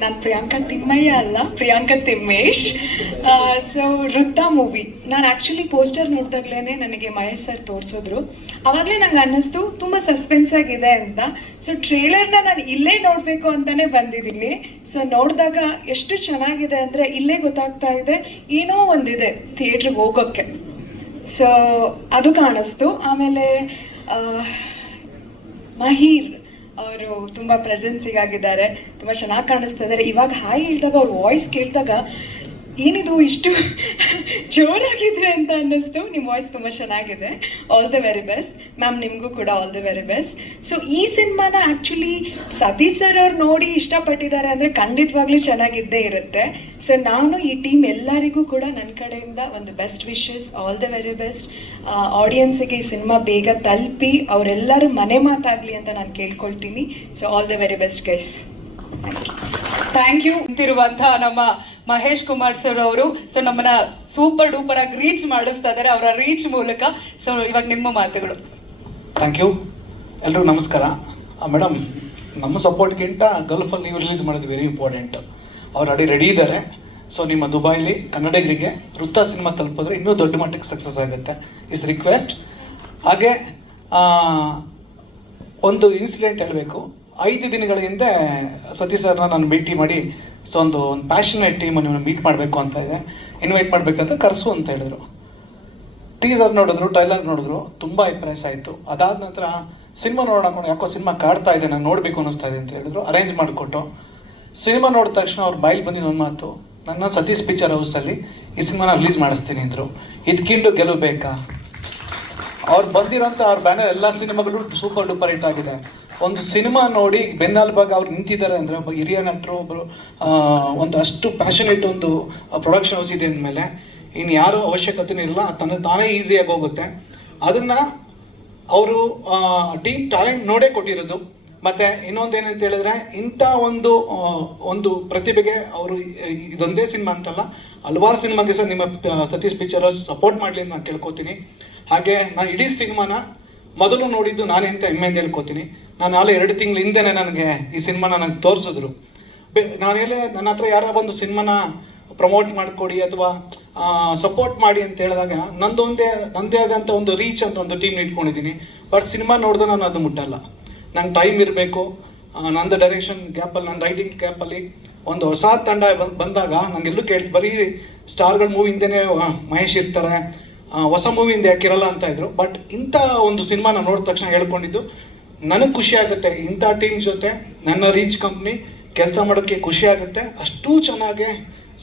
ನಾನು ಪ್ರಿಯಾಂಕಾ ತಿಮ್ಮಯ್ಯ ಅಲ್ಲ, Priyanka Thimmesh. So Vritta movie ನಾನು ಆ್ಯಕ್ಚುಲಿ ಪೋಸ್ಟರ್ ನೋಡಿದಾಗ್ಲೇ ನನಗೆ ಮಹೇಶ್ ಸರ್ ತೋರಿಸಿದ್ರು. ಆವಾಗಲೇ ನಂಗೆ ಅನ್ನಿಸ್ತು, ತುಂಬ ಸಸ್ಪೆನ್ಸ್ ಆಗಿದೆ ಅಂತ. ಸೊ ಟ್ರೇಲರ್ನ ನಾನು ಇಲ್ಲೇ ನೋಡಬೇಕು ಅಂತಲೇ ಬಂದಿದ್ದೀನಿ. ಸೊ ನೋಡಿದಾಗ ಎಷ್ಟು ಚೆನ್ನಾಗಿದೆ ಅಂದರೆ ಇಲ್ಲೇ ಗೊತ್ತಾಗ್ತಾ ಇದೆ, ಏನೋ ಒಂದಿದೆ ಥಿಯೇಟ್ರಿಗೆ ಹೋಗೋಕ್ಕೆ. ಸೊ ಅದು ಕಾಣಿಸ್ತು. ಆಮೇಲೆ ಮಹಿರ್. ಅವರು ತುಂಬ ಪ್ರೆಸೆನ್ಸಿಗಾಗಿದ್ದಾರೆ ತುಂಬ ಚೆನ್ನಾಗಿ ಕಾಣಿಸ್ತಾ ಇದ್ದಾರೆ. ಇವಾಗ ಹಾಯ್ ಹೇಳಿದಾಗ ಅವ್ರ ವಾಯ್ಸ್ ಕೇಳಿದಾಗ ಏನಿದು ಇಷ್ಟು ಜೋರಾಗಿದೆ ಅಂತ ಅನ್ನಿಸ್ತು. ನಿಮ್ಮ ವಾಯ್ಸ್ ತುಂಬ ಚೆನ್ನಾಗಿದೆ. All the very best ma'am ನಿಮಗೂ ಕೂಡ all the very best so ಈ ಸಿನಿಮಾನ ಆ್ಯಕ್ಚುಲಿ ಸತೀಶ್ ಸರ್ ಅವ್ರು ನೋಡಿ ಇಷ್ಟಪಟ್ಟಿದ್ದಾರೆ ಅಂದರೆ ಖಂಡಿತವಾಗ್ಲೂ ಚೆನ್ನಾಗಿದ್ದೇ ಇರುತ್ತೆ. ಸೊ ನಾನು ಈ ಟೀಮ್ ಎಲ್ಲರಿಗೂ ಕೂಡ ನನ್ನ ಕಡೆಯಿಂದ ಒಂದು best wishes all the very best ಆಡಿಯನ್ಸಿಗೆ ಈ ಸಿನಿಮಾ ಬೇಗ ತಲುಪಿ, ಅವರೆಲ್ಲರೂ ಮನೆ ಮಾತಾಗಲಿ ಅಂತ ನಾನು ಕೇಳ್ಕೊಳ್ತೀನಿ. So all the very best guys thank you ಇರುವಂತಹ ನಮ್ಮ ಮಹೇಶ್ ಕುಮಾರ್ ಸರ್ ಅವರು. ಸೊ ನಮ್ಮನ್ನ ಸೂಪರ್ ಡೂಪರ್ ಆಗಿ ರೀಚ್ ಮಾಡಿಸ್ತಾ ಇದ್ದಾರೆ. ಅವರ ರೀಚ್ ಮೂಲಕ. ಸೊ ಇವಾಗ ನಿಮ್ಮ ಮಾತುಗಳು. ಥ್ಯಾಂಕ್ ಯು ಎಲ್ಲರೂ ನಮಸ್ಕಾರ. ಮೇಡಮ್ ನಮ್ಮ ಸಪೋರ್ಟ್ಗಿಂತ ಗಲ್ಫಲ್ಲಿ ನೀವು ರಿಲೀಸ್ ಮಾಡೋದು ವೆರಿ ಇಂಪಾರ್ಟೆಂಟ್ ಅವ್ರು ಅಡಿ ರೆಡಿ ಇದ್ದಾರೆ. ಸೊ ನಿಮ್ಮ ದುಬೈಲಿ, ಕನ್ನಡಿಗರಿಗೆ ವೃತ್ತ ಸಿನಿಮಾ ತಲುಪಿದ್ರೆ ಇನ್ನೂ ದೊಡ್ಡ ಮಟ್ಟಕ್ಕೆ ಸಕ್ಸಸ್ ಆಗುತ್ತೆ. ಇಸ್ ರಿಕ್ವೆಸ್ಟ್ ಹಾಗೆ ಒಂದು ಇನ್ಸಿಡೆಂಟ್ ಹೇಳಬೇಕು. ಐದು ದಿನಗಳ ಹಿಂದೆ ಸತೀಶ್ ಸರ್ನ ನಾನು ಭೇಟಿ ಮಾಡಿ, ಸೊ ಒಂದು ಒಂದು ಪ್ಯಾಷನೇಟ್ ಟೀಮ್ ನಿಮ್ಮನ್ನು ಮೀಟ್ ಮಾಡಬೇಕು ಅಂತ ಇದೆ. ಇನ್ವೈಟ್ ಮಾಡಬೇಕಂತ ಕರೆಸು ಅಂತ ಹೇಳಿದ್ರು. ಟೀಸರ್ ನೋಡಿದ್ರು ಟ್ರೈಲರ್ ನೋಡಿದ್ರು, ತುಂಬ ಇಂಪ್ರೆಸ್ ಆಯಿತು ಅದಾದ ನಂತರ ಸಿನಿಮಾ ನೋಡೋಣ ಯಾಕೋ ಸಿನಿಮಾ ಕಾಡ್ತಾ ಇದೆ ನಾನು ನೋಡಬೇಕು ಅನ್ನಿಸ್ತಾ ಇದೆ ಅಂತ ಹೇಳಿದ್ರು. ಅರೇಂಜ್ ಮಾಡಿಕೊಟ್ಟು. ಸಿನಿಮಾ ನೋಡಿದ ತಕ್ಷಣ ಅವ್ರು ಬಾಯಿಲಿ ಬಂದು ಒಂದು ಮಾತು, ನನ್ನ ಸತೀಶ್ ಪಿಕ್ಚರ್ ಹೌಸಲ್ಲಿ ಈ ಸಿನಿಮಾನ ರಿಲೀಸ್ ಮಾಡಿಸ್ತೀನಿ ಅಂದರು. ಇದ್ಕಿಂಡು ಗೆಲುವು ಬೇಕಾ? ಅವ್ರು ಬಂದಿರೋಂಥ ಅವ್ರ ಬ್ಯಾನರ್ ಎಲ್ಲ ಸಿನಿಮಾಗಳು ಸೂಪರ್ ಡೂಪರ್ ಹಿಟ್ ಆಗಿದೆ. ಒಂದು ಸಿನಿಮಾ ನೋಡಿ ಬೆನ್ನೆಲುಬಾಗಿ ಅವ್ರು ನಿಂತಿದ್ದಾರೆ ಅಂದರೆ ಒಬ್ಬ ಹಿರಿಯ ನಟರು ಒಬ್ಬರು ಒಂದು ಅಷ್ಟು ಪ್ಯಾಷನೇಟ್ ಒಂದು ಪ್ರೊಡಕ್ಷನ್ ಹೌಸ್ ಇದೆ ಅಂದಮೇಲೆ ಇನ್ನು ಯಾರು ಅವಶ್ಯಕತೆನೂ ಇಲ್ಲ, ತನ್ನ ತಾನೇ ಈಸಿಯಾಗಿ ಹೋಗುತ್ತೆ. ಅದನ್ನು ಅವರು ಟೀಮ್ ಟ್ಯಾಲೆಂಟ್ ನೋಡೇ ಕೊಟ್ಟಿರೋದು. ಮತ್ತೆ ಇನ್ನೊಂದು ಏನಂತ ಹೇಳಿದ್ರೆ ಇಂಥ ಒಂದು ಒಂದು ಪ್ರತಿಭೆಗೆ ಅವರು ಇದೊಂದೇ ಸಿನಿಮಾ ಅಂತಲ್ಲ, ಹಲವಾರು ಸಿನಿಮಾಗೆ ಸಹ ನಿಮ್ಮ ಸತೀಶ್ ಪಿಕ್ಚರ್ ಸಪೋರ್ಟ್ ಮಾಡಲಿ ಅಂತ ನಾನು ಕೇಳ್ಕೊತೀನಿ. ಹಾಗೆ ನಾನು ಇಡೀ ಸಿನಿಮಾನ ಮೊದಲು ನೋಡಿದ್ದು ನಾನೇ ಅಂತ ಹೆಮ್ಮೆಯಿಂದ ಹೇಳ್ಕೊತೀನಿ. ನಾನು ನಾಳೆ ಎರಡು ತಿಂಗಳ ಹಿಂದೆನೆ ನನಗೆ ಈ ಸಿನಿಮಾನ ನನಗೆ ತೋರಿಸಿದ್ರು. ನಾನು ಹೇಳಿ ನನ್ನ ಹತ್ರ ಯಾರೋ ಒಂದು ಸಿನಿಮಾನ ಪ್ರಮೋಟ್ ಮಾಡಿಕೊಡಿ ಅಥವಾ ಸಪೋರ್ಟ್ ಮಾಡಿ ಅಂತ ಹೇಳಿದಾಗ ನಂದೊಂದೇ ನಂದೇ ಆದಂಥ ಒಂದು ರೀಚ್ ಅಂತ ಒಂದು ಟೀಮ್ ಇಟ್ಕೊಂಡಿದ್ದೀನಿ. ಬಟ್ ಸಿನಿಮಾ ನೋಡಿದ್ರೆ ನಾನು ಅದು ಮುಟ್ಟಲ್ಲ. ನಂಗೆ ಟೈಮ್ ಇರಬೇಕು. ನಂದು ಡೈರೆಕ್ಷನ್ ಗ್ಯಾಪಲ್ಲಿ ನನ್ನ ರೈಟಿಂಗ್ ಗ್ಯಾಪಲ್ಲಿ ಒಂದು ಹೊಸ ತಂಡ ಬಂದ್, ಬಂದಾಗ ನನಗೆಲ್ಲೂ ಕೇಳಿ ಬರೀ ಸ್ಟಾರ್ಗಳ ಮೂವಿ ಹಿಂದೆನೇ ಮಹೇಶ್ ಇರ್ತಾರೆ. ಹೊಸ ಮೂವಿಯಿಂದ ಯಾಕೆ ಯಾಕಿರಲ್ಲ ಅಂತ ಇದ್ರು. ಬಟ್ ಇಂಥ ಒಂದು ಸಿನಿಮಾನ ನೋಡಿದ ತಕ್ಷಣ ಹೇಳ್ಕೊಂಡಿದ್ದು, ನನಗೆ ಖುಷಿ ಆಗುತ್ತೆ ಇಂಥ ಟೀಮ್ ಜೊತೆ, ನನ್ನ ರೀಚ್ ಕಂಪ್ನಿ ಕೆಲಸ ಮಾಡೋಕ್ಕೆ ಖುಷಿ ಆಗುತ್ತೆ. ಅಷ್ಟೂ ಚೆನ್ನಾಗಿ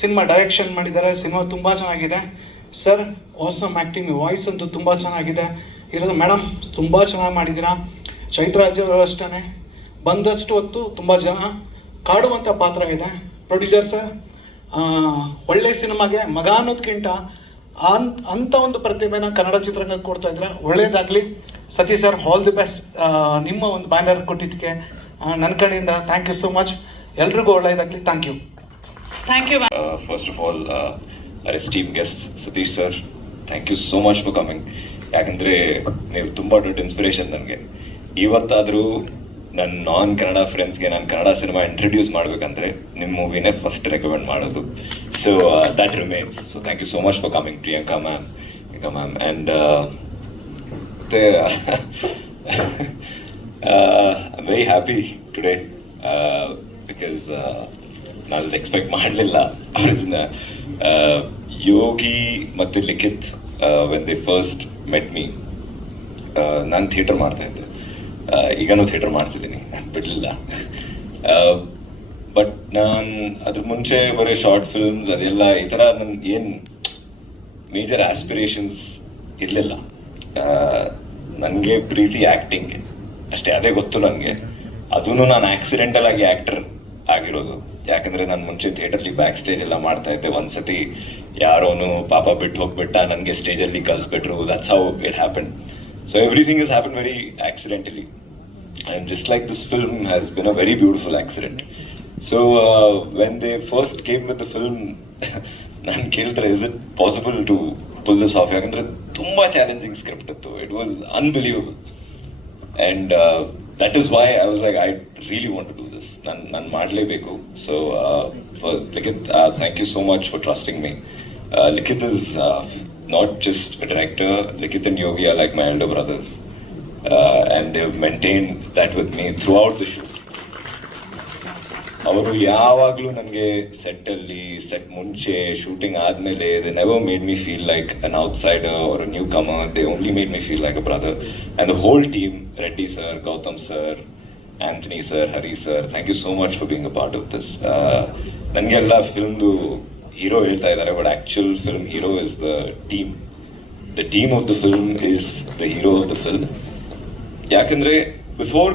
ಸಿನಿಮಾ ಡೈರೆಕ್ಷನ್ ಮಾಡಿದ್ದಾರೆ ಸಿನಿಮಾ ತುಂಬ ಚೆನ್ನಾಗಿದೆ. ಸರ್ ಆಸಮ್ ಆ್ಯಕ್ಟಿಂಗ್ ವಾಯ್ಸ್ ಅಂತೂ ತುಂಬ ಚೆನ್ನಾಗಿದೆ. ಇರೋದು ಮೇಡಮ್ ತುಂಬ ಚೆನ್ನಾಗಿ ಮಾಡಿದ್ದೀರಾ? ಚೈತ್ರಾಜ್ ಅವರು ಅಷ್ಟೇ ಬಂದಷ್ಟು ಹೊತ್ತು ತುಂಬ ಜನ ಕಾಡುವಂಥ ಪಾತ್ರ ಇದೆ. ಪ್ರೊಡ್ಯೂಸರ್ ಸರ್ ಒಳ್ಳೆ ಸಿನಿಮಾಗೆ ಮಗ ಅನ್ನೋದಕ್ಕಿಂತ ಅನ್ ಅಂಥ ಒಂದು ಪ್ರತಿಭೆನ ಕನ್ನಡ ಚಿತ್ರರಂಗಕ್ಕೆ ಕೊಡ್ತಾ ಇದ್ರೆ ಒಳ್ಳೇದಾಗಲಿ. Satish sir all the best ನಿಮ್ಮ ಒಂದು ಬ್ಯಾನರ್ ಕೊಟ್ಟಿದ್ದಕ್ಕೆ ನನ್ನ ಕಡೆಯಿಂದ ಥ್ಯಾಂಕ್ ಯು ಸೋ ಮಚ್ ಎಲ್ರಿಗೂ ಒಳ್ಳೆಯದಾಗಲಿ thank you thank you first of all our esteemed guest Satish sir thank you so much for coming ಯಾಕಂದರೆ ನೀವು ತುಂಬ ದೊಡ್ಡ ಇನ್ಸ್ಪಿರೇಷನ್ ನನಗೆ. ಇವತ್ತಾದರೂ ನನ್ನ ನಾನ್ ಕನ್ನಡ ಫ್ರೆಂಡ್ಸ್ಗೆ ನಾನು ಕನ್ನಡ ಸಿನಿಮಾ ಇಂಟ್ರೊಡ್ಯೂಸ್ ಮಾಡಬೇಕಂದ್ರೆ ನಿಮ್ಮ ಮೂವಿನೇ ಫಸ್ಟ್ ರೆಕಮೆಂಡ್ ಮಾಡೋದು. So that remains so thank you so much for coming Priyanka ma'am Priyanka ma'am and ಮತ್ತೆ I very happy today because ನಾನು ಎಕ್ಸ್ಪೆಕ್ಟ್ ಮಾಡಲಿಲ್ಲ. ಯೋಗಿ ಮತ್ತು Likhith when the first met me ನಾನು theatre ಮಾಡ್ತಾ ಇದ್ದೆ. Uh, ಈಗನೂ ಥಿಯೇಟರ್ ಮಾಡ್ತಿದ್ದೀನಿ. ಬಿಡಲಿಲ್ಲ. ಬಟ್ ನಾನು ಅದ್ರ ಮುಂಚೆ ಬರೀ ಶಾರ್ಟ್ ಫಿಲ್ಮ್ಸ್ ಅದೆಲ್ಲ ಈ ಥರ ನನ್ನ ಏನು ಮೇಜರ್ ಆಸ್ಪಿರೇಷನ್ಸ್ ಇರಲಿಲ್ಲ. ನನಗೆ ಪ್ರೀತಿ ಆ್ಯಕ್ಟಿಂಗ್ ಅಷ್ಟೇ, ಅದೇ ಗೊತ್ತು ನನಗೆ. ಅದೂ ನಾನು ಆಕ್ಸಿಡೆಂಟಲ್ ಆಗಿ ಆ್ಯಕ್ಟರ್ ಆಗಿರೋದು. ಯಾಕಂದರೆ ನಾನು ಮುಂಚೆ ಥಿಯೇಟರ್ಲಿ ಬ್ಯಾಕ್ ಸ್ಟೇಜ್ ಎಲ್ಲ ಮಾಡ್ತಾ ಇದ್ದೆ. ಒಂದ್ಸತಿ ಯಾರೋನು ಪಾಪ ಬಿಟ್ಟು ಹೋಗ್ಬಿಟ್ಟ ನನಗೆ ಸ್ಟೇಜಲ್ಲಿ ಕಲಿಸ್ಬಿಟ್ರು that's how it happen so everything is happen very accidentally and just like this film has been a very beautiful accident. So uh, when they first came with the film, ನಾನು ಕೇಳ್ತಾರೆ is it possible to pull this off ಯಾಕಂದರೆ ತುಂಬ challenging script ಇತ್ತು. It was unbelievable and that is why I was like I really want to do this ನಾನು ನಾನು ಮಾಡಲೇಬೇಕು. So for Likhith thank you so much for trusting me Likhith is not just a director Likhith and Yogi are like my elder brothers and they've maintain that with me throughout the shoot ಅವರು ಯಾವಾಗಲೂ ನನಗೆ ಸೆಟ್ಟಲ್ಲಿ set ಮುಂಚೆ shooting ಆದಮೇಲೆ they never made me feel like an outsider or newcomer they only made me feel like a brother and the whole team Reddy sir Gautham sir Anthony sir Hari sir thank you so much for being a part of this ನನಗೆಲ್ಲ ಫಿಲ್ಮ್ದು hero ಹೇಳ್ತಾ ಇದ್ದಾರೆ but actual film hero is the team the team of the film is the hero of the film ಯಾಕಂದರೆ before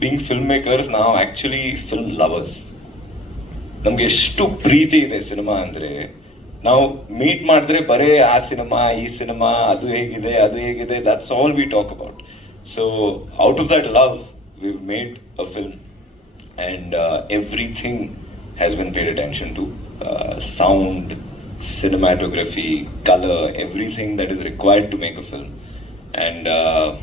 being film makers ನಾವು actually film lovers ನಮಗೆ ಎಷ್ಟು ಪ್ರೀತಿ ಇದೆ cinema ಅಂದರೆ ನಾವು ಮೀಟ್ ಮಾಡಿದ್ರೆ ಬರೇ ಆ ಸಿನಿಮಾ ಈ ಸಿನಿಮಾ ಅದು ಹೇಗಿದೆ ಅದು ಹೇಗಿದೆ that's all we talk about so out of that love we made a film and everything has been paid attention uh, sound cinematography color everything that is required to make a film and uh,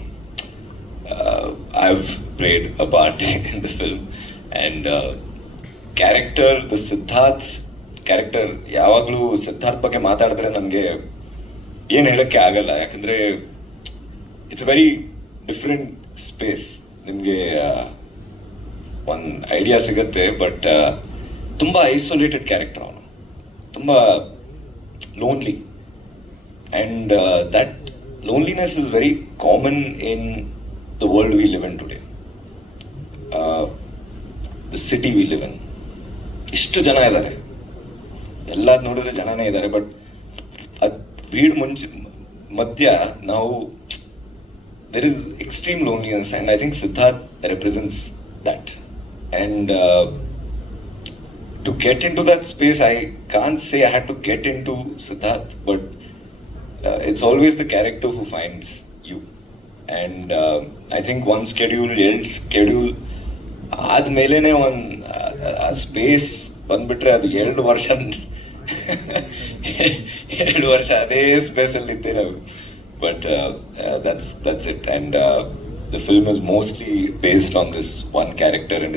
uh, i've played a part in the film and uh, character the siddharth character ಯಾವಾಗಲೂ Siddharth ಬಗ್ಗೆ ಮಾತಾಡಿದ್ರೆ ನನಗೆ ಏನು ಹೇಳೋಕ್ಕೆ ಆಗಲ್ಲ ಯಾಕಂದರೆ it's very different space ನಿಮಗೆ ಒಂದು ಐಡಿಯಾ ಸಿಗುತ್ತೆ ಬಟ್ ತುಂಬ ಐಸೋಲೇಟೆಡ್ ಕ್ಯಾರೆಕ್ಟರ್ ಅವನು. ತುಂಬ lonely and that loneliness is very common in the world we live in today the city we live in ಇಷ್ಟು ಜನ ಇದ್ದಾರೆ. ಎಲ್ಲ ನೋಡಿದ್ರೆ ಜನನೇ ಇದ್ದಾರೆ ಬಟ್ ಅದು ಬೀಡ್ ಮುಂಚೆ ಮಧ್ಯ ನಾವು there is extreme loneliness and I think Siddharth represents. And uh, to get into that space, I can't say I had to get into Siddharth, but uh, it's always the character who finds you. And uh, I think one schedule, ಎರಡು schedule ಆದ್ಮೇಲೆನೆ ಒಂದು ಆ space ಬಂದ್ಬಿಟ್ರೆ ಅದು ಎರಡು ವರ್ಷ ಎರಡು ವರ್ಷ ಅದೇ ಸ್ಪೇಸಲ್ಲಿ ಇದ್ದೆ ನಾವು but uh, uh, that's that's it and uh, the film is mostly based on this one character and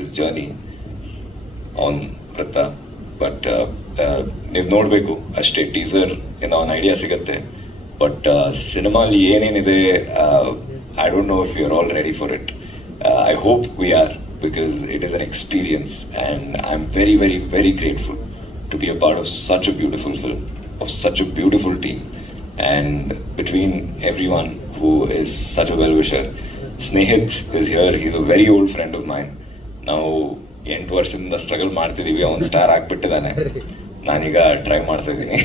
his journey on Vritta but ನೀವು ನೋಡಬೇಕು ಅಷ್ಟೇ ಟೀಸರ್ ಏನೋ ಒಂದು ಐಡಿಯಾ ಸಿಗುತ್ತೆ ಬಟ್ ಸಿನಿಮಾಲಿ ಏನೇನಿದೆ I don't know if you are all ready for it I hope we are because it is an experience and I am very very very grateful to be a part of such a beautiful film of such a beautiful team and between everyone who is such a well wisher. Snehit is here, he's a very old friend of mine. ನಾವು ಎಂಟು ವರ್ಷದಿಂದ struggle ಮಾಡ್ತಿದ್ದೀವಿ ಅವ್ನು star ಆಗ್ಬಿಟ್ಟಿದ್ದಾನೆ ನಾನೀಗ try ಮಾಡ್ತಾ ಇದ್ದೀನಿ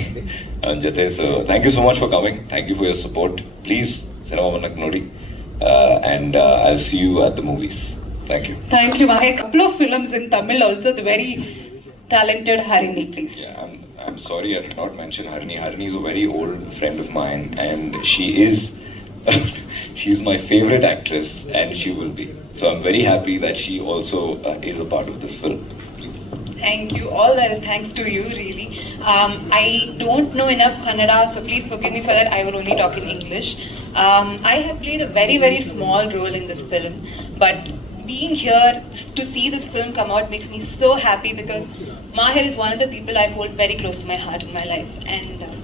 ಅವನ ಜೊತೆ so thank you so much for coming thank you for your support please ಸಿನಿಮಾವನ್ನು ನೋಡಿ uh, and I see you at the movies thank you Thank you, Mahek. Couple of films in Tamil also, the very talented Harini, please. I'm, I'm sorry I did not mention Harini. Harini is a very old friend of mine, and she is she's my favorite actress, and she will be. So I'm very happy that she also uh, is a part of this film. Please. Thank you. All that is thanks to you, really. Um, I don't know enough Kannada, so please forgive me for that. I will only talk in English. Um, I have played a very, very small role in this film, but being here to see this film come out makes me so happy because Maher is one of the people I hold very close to my heart in my life, and um,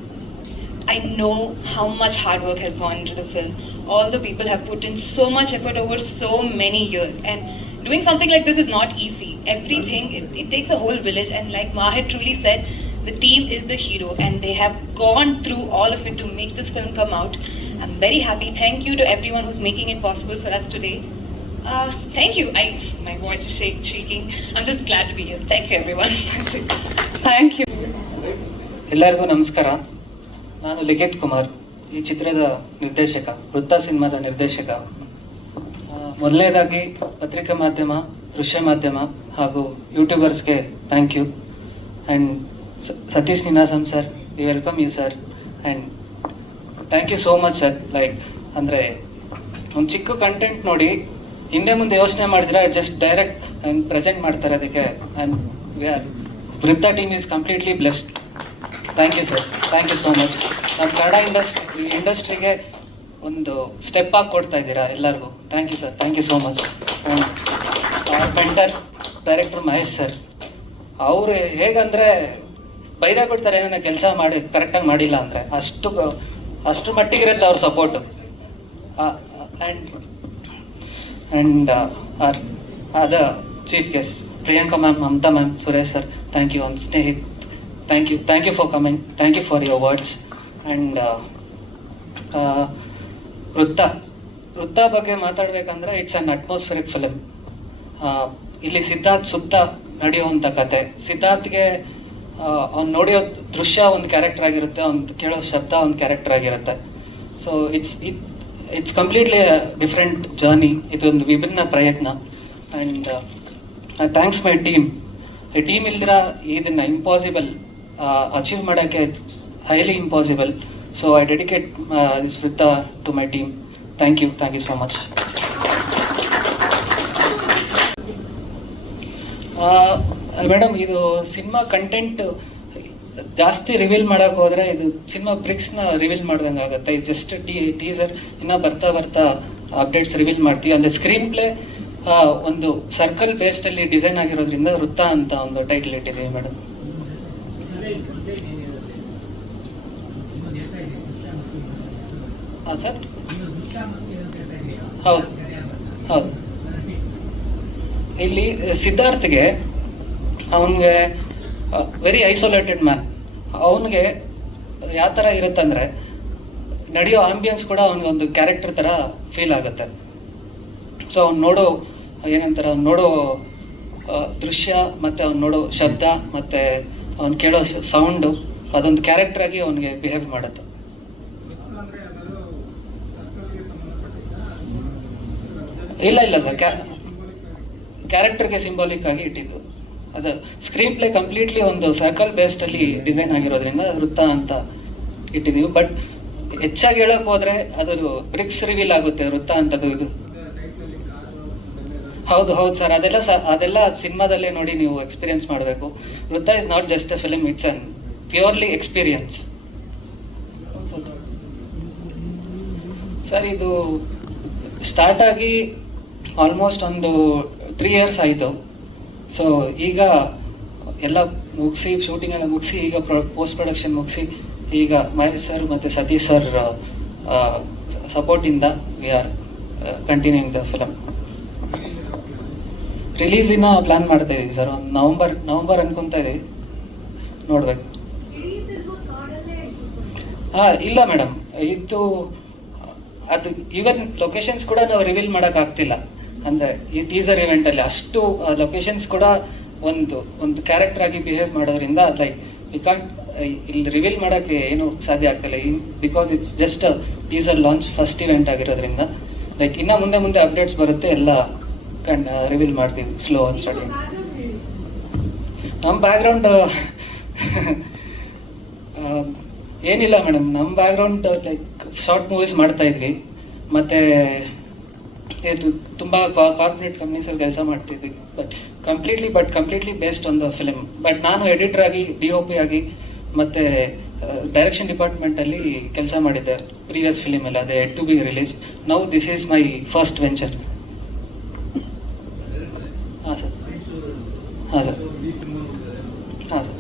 I know how much hard work has gone into the film. All the people have put in so much effort over so many years, and doing something like this is not easy. Everything it, it takes a whole village, and like Mahir truly said, the team is the hero, and they have gone through all of it to make this film come out. I'm very happy. Thank you to everyone who's making it possible for us today. Uh, thank you. I my voice is shake, shaking. I'm just glad to be here. Thank you, everyone. That's it. Thank you. ಎಲ್ಲರಿಗೂ ನಮಸ್ಕಾರ ನಾನು ಲಿಖಿತ್ ಕುಮಾರ್, ಈ ಚಿತ್ರದ ನಿರ್ದೇಶಕ, ವೃತ್ತ ಸಿನಿಮಾದ ನಿರ್ದೇಶಕ. ಮೊದಲನೇದಾಗಿ ಪತ್ರಿಕಾ ಮಾಧ್ಯಮ, ದೃಶ್ಯ ಮಾಧ್ಯಮ ಹಾಗೂ ಯೂಟ್ಯೂಬರ್ಸ್ಗೆ thank you and Satish Ninasam sir we welcome you sir and thank you so much sir like ಅಂದರೆ ಒಂದು ಚಿಕ್ಕ ಕಂಟೆಂಟ್ ನೋಡಿ, ಹಿಂದೆ ಮುಂದೆ ಯೋಚನೆ ಮಾಡಿದರೆ ಜಸ್ಟ್ ಡೈರೆಕ್ಟ್ ಪ್ರೆಸೆಂಟ್ ಮಾಡ್ತಾರೆ ಅದಕ್ಕೆ. And we are Vritta team is completely blessed thank you sir thank you so much ನಮ್ಮ ಕನ್ನಡ ಇಂಡಸ್ಟ್ರಿ ಇಂಡಸ್ಟ್ರಿಗೆ ಒಂದು ಸ್ಟೆಪ್ ಆಗಿ ಕೊಡ್ತಾ ಇದ್ದೀರಾ ಎಲ್ಲರಿಗೂ? Thank you sir thank you so much painter director Mahesh sir ಅವರು ಹೇಗಂದರೆ ಬೈದೇ ಬಿಡ್ತಾರೆ ಏನೋ ಕೆಲಸ ಮಾಡಿ ಕರೆಕ್ಟಾಗಿ ಮಾಡಿಲ್ಲ ಅಂದರೆ. ಅಷ್ಟು ಅಷ್ಟು ಮಟ್ಟಿಗಿರುತ್ತೆ ಅವ್ರ ಸಪೋರ್ಟು ಆ್ಯಂಡ್ ಆ್ಯಂಡ್ ಅದ chief guest Priyanka ma'am Mamata ma'am Suresh sir thank you ಒಂದು Snehith thank you thank you for coming thank you for your words and Vritta Vritta ಬಗ್ಗೆ ಮಾತಾಡಬೇಕಂದ್ರೆ ಇಟ್ಸ್ ಅನ್ ಅಟ್ಮಾಸ್ಫಿರಿಕ್ ಫಿಲಮ್ ಇಲ್ಲಿ ಸಿದ್ಧಾರ್ಥ್ ಸುತ್ತ ನಡೆಯುವಂಥ ಕತೆ. ಸಿದ್ಧಾರ್ಥ್ಗೆ ಅವ್ನು ನೋಡಿಯೋ ದೃಶ್ಯ ಒಂದು ಕ್ಯಾರೆಕ್ಟರ್ ಆಗಿರುತ್ತೆ, ಅವ್ನು ಕೇಳೋ ಶಬ್ದ ಒಂದು ಕ್ಯಾರೆಕ್ಟರ್ ಆಗಿರುತ್ತೆ. So it's it it's completely different journey ಇದೊಂದು ವಿಭಿನ್ನ ಪ್ರಯತ್ನ. ಆ್ಯಂಡ್ ಥ್ಯಾಂಕ್ಸ್ ಮೈ ಟೀಮ್ ಈ ಟೀಮ್ ಇಲ್ದಿರ ಇದನ್ನು ಇಂಪಾಸಿಬಲ್ ಅಚೀವ್ ಮಾಡೋಕ್ಕೆ it's highly impossible so I dedicate this Vritta to my team thank you thank you so much madam ಇದು cinema content ಜಾಸ್ತಿ reveal ಮಾಡಕ್ ಹೋದ್ರೆ ಇದು ಸಿನಿಮಾ ಬ್ರಿಕ್ಸ್ನ ರಿವೀಲ್ ಮಾಡ್ದಂಗೆ ಆಗುತ್ತೆ. ಇದು ಜಸ್ಟ್ ಟೀ ಟೀಸರ್ ಇನ್ನ ಬರ್ತಾ ಬರ್ತಾ ಅಪ್ಡೇಟ್ಸ್ ರಿವೀಲ್ ಮಾಡ್ತೀವಿ. ಅಂದರೆ ಸ್ಕ್ರೀನ್ ಪ್ಲೇ ಒಂದು ಸರ್ಕಲ್ ಬೇಸ್ಡಲ್ಲಿ ಡಿಸೈನ್ ಆಗಿರೋದ್ರಿಂದ ವೃತ್ತ ಅಂತ ಒಂದು ಟೈಟಲ್ ಇಟ್ಟಿದ್ದೀವಿ ಮೇಡಮ್ ಹಾಂ ಸರ್? ಹೌದು ಹೌದು. ಇಲ್ಲಿ ಸಿದ್ಧಾರ್ಥ್ಗೆ ಅವನಿಗೆ ವೆರಿ ಐಸೋಲೇಟೆಡ್ ಮ್ಯಾನ್ ಅವನಿಗೆ ಯಾವ ಥರ ಇರುತ್ತಂದರೆ, ನಡೆಯೋ ಆಂಬಿಯನ್ಸ್ ಕೂಡ ಅವನಿಗೆ ಒಂದು ಕ್ಯಾರೆಕ್ಟರ್ ಥರ ಫೀಲ್ ಆಗುತ್ತೆ. ಸೊ ಅವ್ನು ನೋಡೋ, ಏನಂತಾರೆ, ಅವ್ನು ನೋಡೋ ದೃಶ್ಯ ಮತ್ತು ಅವ್ನು ನೋಡೋ ಶಬ್ದ ಮತ್ತು ಅವ್ನು ಕೇಳೋ ಸೌಂಡು ಅದೊಂದು ಕ್ಯಾರೆಕ್ಟ್ರಾಗಿ ಅವನಿಗೆ ಬಿಹೇವ್ ಮಾಡುತ್ತೆ. ಇಲ್ಲ ಇಲ್ಲ ಸರ್. ಕ್ಯಾ ಕ್ಯಾರೆಕ್ಟರ್ಗೆ ಸಿಂಬಾಲಿಕ್ ಆಗಿ ಇಟ್ಟಿದ್ದು. ಅದು ಸ್ಕ್ರೀನ್ ಪ್ಲೇ ಕಂಪ್ಲೀಟ್ಲಿ ಒಂದು ಸರ್ಕಲ್ ಬೇಸ್ಡಲ್ಲಿ ಡಿಸೈನ್ ಆಗಿರೋದ್ರಿಂದ ವೃತ್ತ ಅಂತ ಇಟ್ಟಿದ್ದೀವಿ. ಬಟ್ ಹೆಚ್ಚಾಗಿ ಹೇಳಕ್ ಹೋದ್ರೆ ಅದು ಬ್ರಿಕ್ಸ್ ರಿವೀಲ್ ಆಗುತ್ತೆ, ವೃತ್ತ ಅಂತದ್ದು ಇದು. ಹೌದು ಹೌದು ಸರ್. ಅದೆಲ್ಲ ಸ ಅದೆಲ್ಲ ಸಿನಿಮಾದಲ್ಲೇ ನೋಡಿ ನೀವು ಎಕ್ಸ್ಪೀರಿಯನ್ಸ್ ಮಾಡಬೇಕು. Vritta is not just a film it's an purely experience sir. ಇದು ಸ್ಟಾರ್ಟ್ ಆಗಿ ಆಲ್ಮೋಸ್ಟ್ ಒಂದು ತ್ರೀ ಇಯರ್ಸ್ ಆಯಿತು. ಸೊ ಈಗ ಎಲ್ಲ ಮುಗಿಸಿ ಶೂಟಿಂಗ್ ಎಲ್ಲ ಮುಗಿಸಿ, ಈಗ ಪ್ರೊ ಪೋಸ್ಟ್ ಪ್ರೊಡಕ್ಷನ್ ಮುಗಿಸಿ, ಈಗ ಮಹೇಶ್ ಸರ್ ಮತ್ತು Satish sir ಸಪೋರ್ಟಿಂದ we are continuing the film ರಿಲೀಸಿನ plan ಮಾಡ್ತಾ ಇದ್ದೀವಿ ಸರ್ ಒಂದು ನವಂಬರ್ ನವಂಬರ್ ಅನ್ಕೊತಾ ಇದ್ದೀವಿ ನೋಡ್ಬೇಕು. ಹಾಂ, ಇಲ್ಲ ಮೇಡಮ್ ಇದು, ಅದು ಈವನ್ ಲೊಕೇಶನ್ಸ್ ಕೂಡ ನಾವು ರಿವೀಲ್ ಮಾಡೋಕ್ಕಾಗ್ತಿಲ್ಲ ಅಂದರೆ ಈ ಟೀಸರ್ ಇವೆಂಟಲ್ಲಿ ಅಷ್ಟು ಲೊಕೇಶನ್ಸ್ ಕೂಡ ಒಂದು ಒಂದು ಕ್ಯಾರೆಕ್ಟರ್ ಆಗಿ ಬಿಹೇವ್ ಮಾಡೋದ್ರಿಂದ ಲೈಕ್ ವಿ ಕಾಂಟ್ ಇಲ್ಲಿ ರಿವೀಲ್ ಮಾಡೋಕ್ಕೆ ಏನು ಸಾಧ್ಯ ಆಗ್ತಿಲ್ಲ. Because it's just teaser launch first event ಆಗಿರೋದ್ರಿಂದ ಲೈಕ್ ಇನ್ನು ಮುಂದೆ ಮುಂದೆ ಅಪ್ಡೇಟ್ಸ್ ಬರುತ್ತೆ, ಎಲ್ಲ ಕಣ್ ರಿವೀಲ್ ಮಾಡ್ತೀವಿ ಸ್ಲೋ ಆನ್ ಸ್ಟಡಿ ನಮ್ಮ ಬ್ಯಾಕ್ಗ್ರೌಂಡ್ ಏನಿಲ್ಲ ಮೇಡಮ್ ನಮ್ಮ ಬ್ಯಾಕ್ಗ್ರೌಂಡ್ ಲೈಕ್ ಶಾರ್ಟ್ ಮೂವೀಸ್ ಮಾಡ್ತಾ ಇದ್ವಿ. ಮತ್ತು ಇದು ತುಂಬ ಕಾರ್ಪೊರೇಟ್ ಕಂಪ್ನೀಸಲ್ಲಿ ಕೆಲಸ ಮಾಡ್ತಿದ್ವಿ. But completely but completely based on the film but ನಾನು ಎಡಿಟರ್ ಆಗಿ ಡಿ ಒ ಪಿ ಆಗಿ, ಮತ್ತು ಡೈರೆಕ್ಷನ್ ಡಿಪಾರ್ಟ್ಮೆಂಟಲ್ಲಿ ಕೆಲಸ ಮಾಡಿದ್ದೆ. ಪ್ರೀವಿಯಸ್ ಎಲ್ಲ, ಅದೇ to be release now this is my first venture ಹಾಂ, ಸರ್. ಹಾಂ ಸರ್. ಹಾಂ, ಸರ್.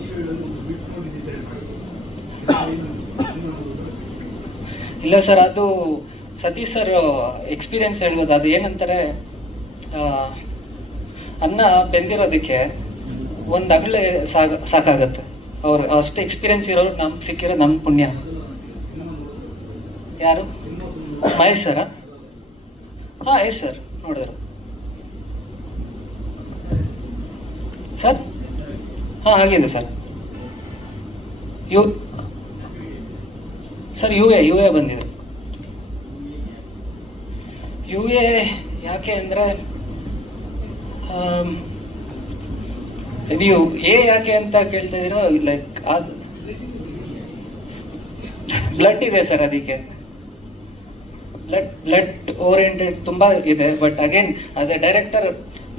ಇಲ್ಲ, ಸರ್, ಅದು ಸತೀಶ್ ಸರ್ ಎಕ್ಸ್ಪೀರಿಯನ್ಸ್ ಹೇಳ್ಬೋದು. ಅದು ಏನಂತಾರೆ ಅನ್ನ ಬೆಂದಿರೋದಕ್ಕೆ ಒಂದು ಅಗಳೆ ಸಾಗ, ಸಾಕಾಗತ್ತೆ. ಅವ್ರು ಅಷ್ಟು ಎಕ್ಸ್ಪೀರಿಯನ್ಸ್ ಇರೋರು ನಮ್ಗೆ ಸಿಕ್ಕಿರೋ ನಮ್ಮ ಪುಣ್ಯ. ಯಾರು? ಮಹೇಶ್ ಸರ? ಹಾಂ ಎಸ್ ಸರ್, ನೋಡಿದ್ರು. ಸರ್? ಹಾಂ ಆಗಿದೆ sir. U sir, U A U A ಬಂದಿದೆ. ಯು ಎ ಯಾಕೆ ಅಂದರೆ ನೀವು ಎ ಯಾಕೆ ಅಂತ ಕೇಳ್ತಾ ಇದ್ದೀರೋ ಲೈಕ್ ಅದು ಬ್ಲಡ್ ಇದೆ ಸರ್ ಅದಕ್ಕೆ. ಬ್ಲಡ್ ಬ್ಲಡ್ ಓರಿಯೆಂಟೆಡ್ ತುಂಬ ಇದೆ but again as a director